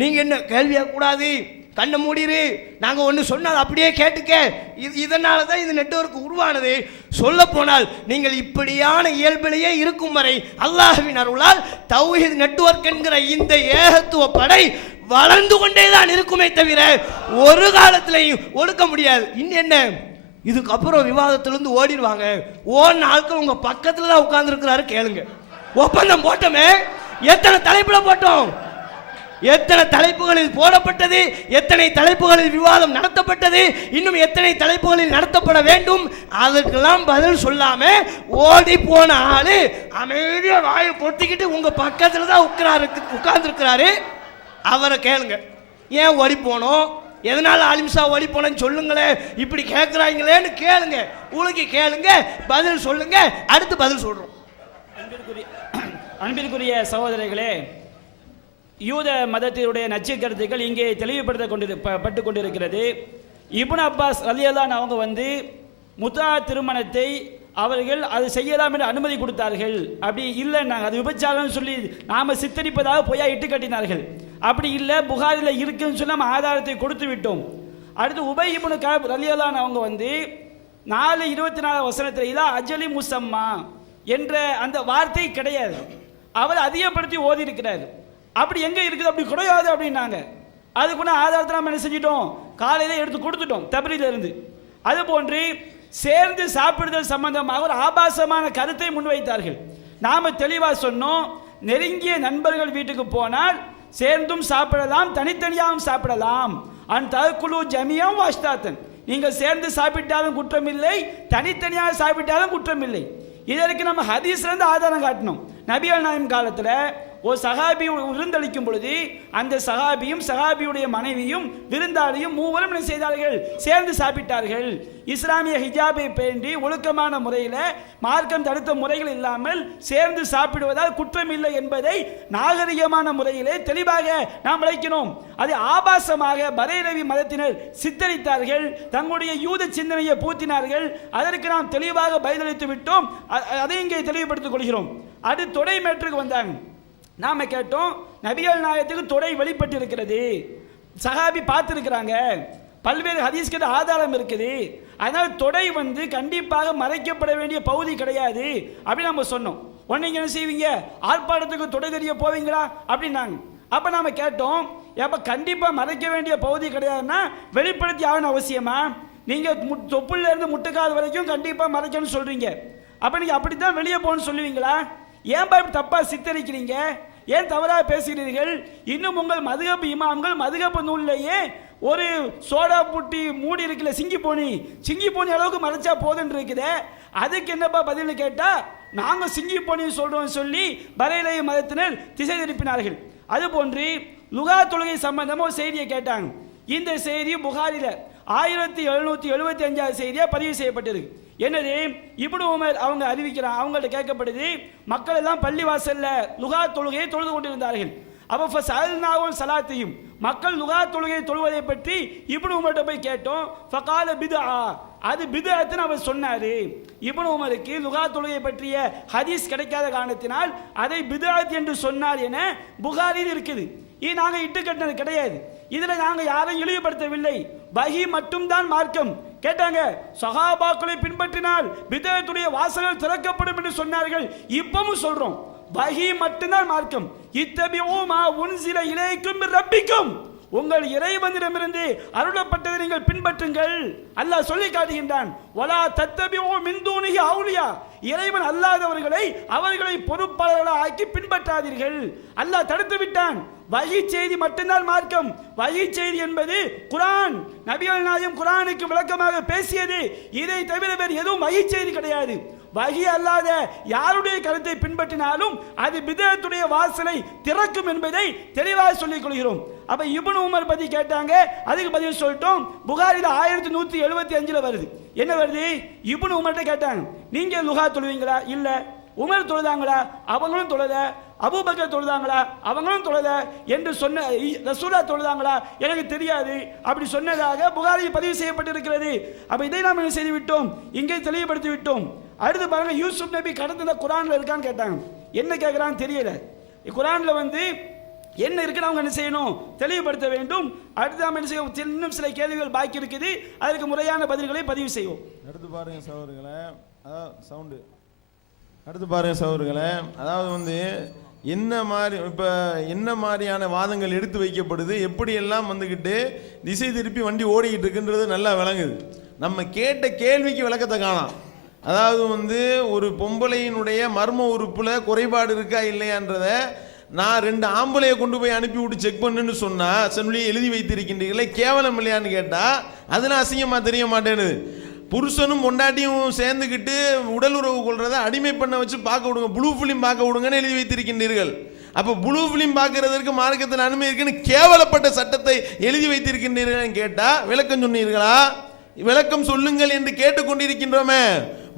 நீங்க என்ன கேள்வி கூடாது, கண்ணை மூடிரு, நாங்கள் ஒன்று சொன்னால் அப்படியே கேட்டுக்க. இதனால தான் இது நெட்வொர்க் உருவானது. சொல்ல போனால் நீங்கள் இப்படியான இயல்பிலேயே இருக்கும் வரை அல்லாஹ்வின் அருளால் தௌஹீத் நெட்வொர்க் என்கிற இந்த ஏகத்துவ படை வளர்ந்து கொண்டே தான் இருக்குமே தவிர ஒரு காலத்திலையும் ஒடுக்க முடியாது. இன்னும் என்ன, இதுக்கப்புறம் விவாதத்திலிருந்து ஓடிடுவாங்க. ஓடின ஆட்கள் உங்க பக்கத்துல தான் உட்கார்ந்துருக்கிறாரு, கேளுங்க. ஒப்பந்தம் போட்டோமே, எத்தனை தலைப்புல போட்டோம், எத்தனை தலைப்புகளில் போடப்பட்டது, எத்தனை தலைப்புகளில் விவாதம் நடத்தப்பட்டது, இன்னும் எத்தனை தலைப்புகளில் நடத்தப்பட வேண்டும், அதுக்கெல்லாம் பதில் சொல்லாம ஓடி போன ஆளு அமைதியா வாயை பொத்திக்கிட்டு உங்க பக்கத்துல தான் உட்கார்ந்துருக்கிறாரு. அவரை கேளுங்க, ஏன் ஓடி போனோம், எதனால அலிம்சா ஓடி போனேன்னு சொல்லுங்களேன், இப்படி கேட்குறாங்களேன்னு கேளுங்க, உங்களுக்கு கேளுங்க, பதில் சொல்லுங்க, அடுத்து பதில் சொல்றோம். அன்பிற்குரிய சகோதரர்களே, யூத மதத்தினுடைய நச்சு கருத்துக்கள் இங்கே தெளிவுபடுத்தப்பட்டு கொண்டிருக்கிறது. இப்னு அப்பாஸ் ரலியல்லாஹு அவங்க வந்து முத்தா திருமணத்தை அவர்கள் அது செய்யலாம் என்று அனுமதி கொடுத்தார்கள். அப்படி இல்லைன்னாங்க, அது விபச்சாரம் சொல்லி நாம சித்தரிப்பதாக பொய்யா இட்டு கட்டினார்கள். அப்படி இல்லை, புகாரில் இருக்குன்னு சொல்லி நம்ம ஆதாரத்தை கொடுத்து விட்டோம். அடுத்து உபை இப்னு கஅப் ரலியல்லாஹு அவங்க வந்து 4:24 வசனத்தில் இல்ல அஜலி முசம்மா என்ற அந்த வார்த்தை கிடையாது, அவர் அதிகப்படுத்தி ஓதி இருக்கிறார். அப்படி எங்க இருக்குது, அப்படி கிடையாது அப்படின்னாங்க. அதுக்குள்ள ஆதாரத்தை நம்ம என்ன செஞ்சிட்டோம், காலையில எடுத்து கொடுத்துட்டோம் தப்ரீல இருந்து. அது போன்று சேர்ந்து சாப்பிடுதல் சம்பந்தமாக ஒரு ஆபாசமான கருத்தை முன்வைத்தார்கள். நாம தெளிவா சொன்னோம், நெருங்கிய நண்பர்கள் வீட்டுக்கு போனால் சேர்ந்தும் சாப்பிடலாம், தனித்தனியாகவும் சாப்பிடலாம். அந்த குழு ஜமியம் வாஷ்தாத்தன், நீங்கள் சேர்ந்து சாப்பிட்டாலும் குற்றம் இல்லை, தனித்தனியாக சாப்பிட்டாலும் குற்றம் இல்லை. இதற்கு நம்ம ஹதீஸ்ல இருந்து ஆதாரம் காட்டணும். நபிகள் நாயகம் காலத்துல ஒரு சஹாபி விருந்தளிக்கும் பொழுது அந்த சஹாபியும் சஹாபியுடைய மனைவியும் விருந்தாளியும் மூவரும் என்ன செய்தார்கள், சேர்ந்து சாப்பிட்டார்கள். இஸ்லாமிய ஹிஜாபை பேண்டி ஒழுக்கமான முறையில் மார்க்கம் தடுத்த முறைகள் இல்லாமல் சேர்ந்து சாப்பிடுவதால் குற்றம் இல்லை என்பதை நாகரிகமான முறையிலே தெளிவாக நாம் விளக்கினோம். அதை ஆபாசமாக பரேலவி மதத்தினர் சித்தரித்தார்கள், தங்களுடைய யூத சிந்தனையை பூத்தினார்கள். அதற்கு நாம் தெளிவாக பதிலளித்து விட்டோம், அதை இங்கே தெளிவுபடுத்திக் கொள்கிறோம். அது தொடை மேற்றுக்கு வந்தாங்க. நாம கேட்டோம், நபிகள் நாயகத்துக்கு தொடை வெளிப்பட்டு இருக்கிறது, சஹாபி பார்த்துருக்கிறாங்க, பல்வேறு ஹதீஸ்க்கு ஆதாரம் இருக்குது, அதனால் தொடை வந்து கண்டிப்பாக மறைக்கப்பட வேண்டிய பகுதி கிடையாது அப்படின்னு நம்ம சொன்னோம். உடனே என்ன செய்வீங்க, ஆர்ப்பாட்டத்துக்கு தொடை தெரிய போவீங்களா அப்படின்னாங்க. அப்ப நாம கேட்டோம், அப்ப கண்டிப்பா மறைக்க வேண்டிய பகுதி கிடையாதுன்னா வெளிப்படுத்தி ஆகணும் அவசியமா? நீங்க தொப்புல இருந்து முட்டுக்கால் வரைக்கும் கண்டிப்பா மறைக்கணும்னு சொல்றீங்க, அப்ப நீங்க அப்படித்தான் வெளியே போகணும்னு சொல்லுவீங்களா? ஏன் தப்பா சித்தரிக்கிறீங்க, ஏன் தவறாக பேசுகிறீர்கள்? இன்னும் உங்கள் மதுகப்பு இமாம்கள் மதுகப்பு நூல்லையே ஒரு சோடா புட்டி மூடி இருக்குல்ல, சிங்கி போனி அளவுக்கு மறைச்சா போதுன்னு இருக்குது, அதுக்கு என்னப்பா பதில்னு கேட்டா நாங்க சிங்கி போனி சொல்றோம் சொல்லி பரேலவி மதத்தினர் திசை திருப்பினார்கள். அது போன்று லுகா தொழுகை சம்பந்தமா ஒரு செய்தியை கேட்டாங்க. இந்த செய்தி புகாரில 1775 செய்தியா பதிவு செய்யப்பட்டிருக்கு. என்னது, இப்னு உமர் அவங்க அறிவிக்கிறாங்க, அவங்கள்ட்ட கேட்கப்படுது, மக்கள் எல்லாம் பள்ளி வாசல்ல லுகா தொழுகையை தொழுது கொண்டிருந்தார்கள். அப்ப சல்னாவும் சலாத்தையும் மக்கள் லுகா தொழுகையை தொழுவதை பற்றி இப்னு உமர்கிட்ட போய் கேட்டோம். ஃபகால பித்ஆ, அது பித்அத்னு அவர் சொன்னாரு. இப்னு உமருக்கு லுகா தொழுகை பற்றிய ஹதீஸ் கிடைக்காத காரணத்தினால் அதை பித்அத் என்று சொன்னார் என புகாரில் இருக்குது. இது நாங்க இட்டு கட்டினது கிடையாது, இதுல நாங்க யாரையும் இழிவுபடுத்தவில்லை, வஹி மட்டும்தான் மார்க்கம். கேட்டாங்க, சஹாபாக்களை பின்பற்றினால் பிதஅத்துடைய வாசல்கள் திறக்கப்படும் என்று சொன்னார்கள். இப்பவும் சொல்றோம், வஹி மட்டும்தான் மார்க்கம். இத்தபிஊ மா உன்சில இலைக்கும் மிர் ரப்பிக்கும், உங்கள் இறைவனிடமிருந்து அருளப்பட்டதை நீங்கள் பின்பற்றுங்கள். அல்லாஹ் சொல்லி காட்டுகின்றான், வலா தத்தபிஊ மின் தூனிஹி அவுலியா, இறைவன் அல்லாதவர்களை அவர்களை பொறுப்பாளர்களாக ஆக்கி பின்பற்றாதீர்கள். அல்லாஹ் தடுத்து விட்டான். வஹி செய்தி மட்டும்தான் மார்க்கம். வஹி செய்தி என்பது குர்ஆன், நபிகள் நாயகம் குர்ஆனுக்கு விளக்கமாக பேசியது. இதை தவிர வேறு எதுவும் வஹி செய்தி கிடையாது. வஹி அல்லாத யாருடைய கருத்தை பின்பற்றினாலும் அது பிதஅத்துடைய வாசலை திறக்கும் என்பதை தெளிவாக சொல்லிக் கொள்கிறோம். அப்ப இப்னு உமர் பத்தி கேட்டாங்க, அதுக்கு பதில் சொல்லிட்டோம். புகாரில 1175 வருது. என்ன வருது, இப்னு உமர்கிட்ட கேட்டாங்க, நீங்க லுகா தொழுவீங்களா? இல்ல. உமர் தொழுதாங்களா? அவங்களும் தொழுத. அபூபக்கர் தொழுதாங்களா? அவங்களும் தொழுத என்று சொன்ன. ரசூலா தொழுதாங்களா? எனக்கு தெரியாது அப்படி சொன்னதாக புகாரில் பதிவு செய்யப்பட்டிருக்கிறது. அப்ப இதை நாம் என்ன செய்து விட்டோம், இங்கே தெளிவுபடுத்தி விட்டோம். அடுத்து பாருங்க, யூசுப் நபி கடந்த குர்ஆன்ல இருக்கான்னு கேட்டாங்க. என்ன கேட்கிறான்னு தெரியல. குர்ஆன்ல வந்து என்ன இருக்குன்னு அவங்க என்ன செய்யணும், தெளிவுபடுத்த வேண்டும். அடுத்து நாம் என்ன செய்வோம், இன்னும் சில கேள்விகள் பாக்கி இருக்குது, அதற்கு முறையான பதில்களை பதிவு செய்வோம். அடுத்து பாருங்க சகோதரர்களே, அடுத்து பாருங்க சகோதரர்களே, அதாவது வந்து என்ன மாதிரியான வாதங்கள் எடுத்து வைக்கப்படுது, எப்படி எல்லாம் வந்துக்கிட்டு திசை திருப்பி வண்டி ஓடிக்கிட்டு இருக்குன்றது நல்லா விளங்குது. நம்ம கேட்ட கேள்விக்கு விளக்கத்தை காணாம். அதாவது வந்து ஒரு பொம்பளையினுடைய மர்ம உறுப்புல குறைபாடு இருக்கா இல்லையான்றத நான் 2 ஆம்பளையை கொண்டு போய் அனுப்பி விட்டு செக் பண்ணுன்னு சொன்னா சொல்லி எழுதி வைத்திருக்கின்றீர்களே, கேவலம் இல்லையான்னு கேட்டா அதெல்லாம் அசிங்கமா தெரிய மாட்டேன்னு. புருஷனும் பொண்டாட்டியும் சேர்ந்துக்கிட்டு உடல் உறவு கொள்றதை அடிமை பண்ண வச்சு பார்க்க விடுங்க, ப்ளூ ஃபிலிம் பார்க்க விடுங்கன்னு எழுதி வைத்திருக்கின்றீர்கள். அப்போ ப்ளூ ஃபிலிம் பார்க்கறதற்கு மார்க்கத்தில் அனுமதி இருக்குன்னு கேவலப்பட்ட சட்டத்தை எழுதி வைத்திருக்கின்றீர்கள் கேட்டா விளக்கம் சொன்னீர்களா? விளக்கம் சொல்லுங்கள் என்று கேட்டுக்கொண்டிருக்கின்றோமே.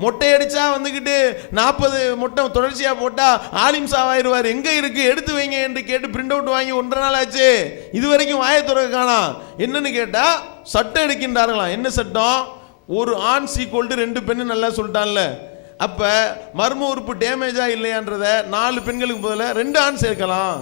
மொட்டை அடிச்சா வந்துக்கிட்டு 40 மொட்டை தொடர்ச்சியா போட்டா ஆலிம் சாவாயிருவார், எங்க இருக்கு எடுத்து வைங்க என்று கேட்டு பிரிண்ட் அவுட் வாங்கி 1.5 நாள் ஆச்சு, இதுவரைக்கும் வாயை துறக்க காணோம். என்னன்னு கேட்டா சட்டம் எடுக்கின்றார்களாம். என்ன சட்டம்? ஒரு ஆண் ஈக்குவல் டு 2 பெண்ணு நல்லா சொல்லிட்டான்ல. அப்ப மர்ம உறுப்பு டேமேஜா இல்லையான்றத 4 பெண்களுக்கு பதிலா 2 ஆண் சேர்க்கலாம்.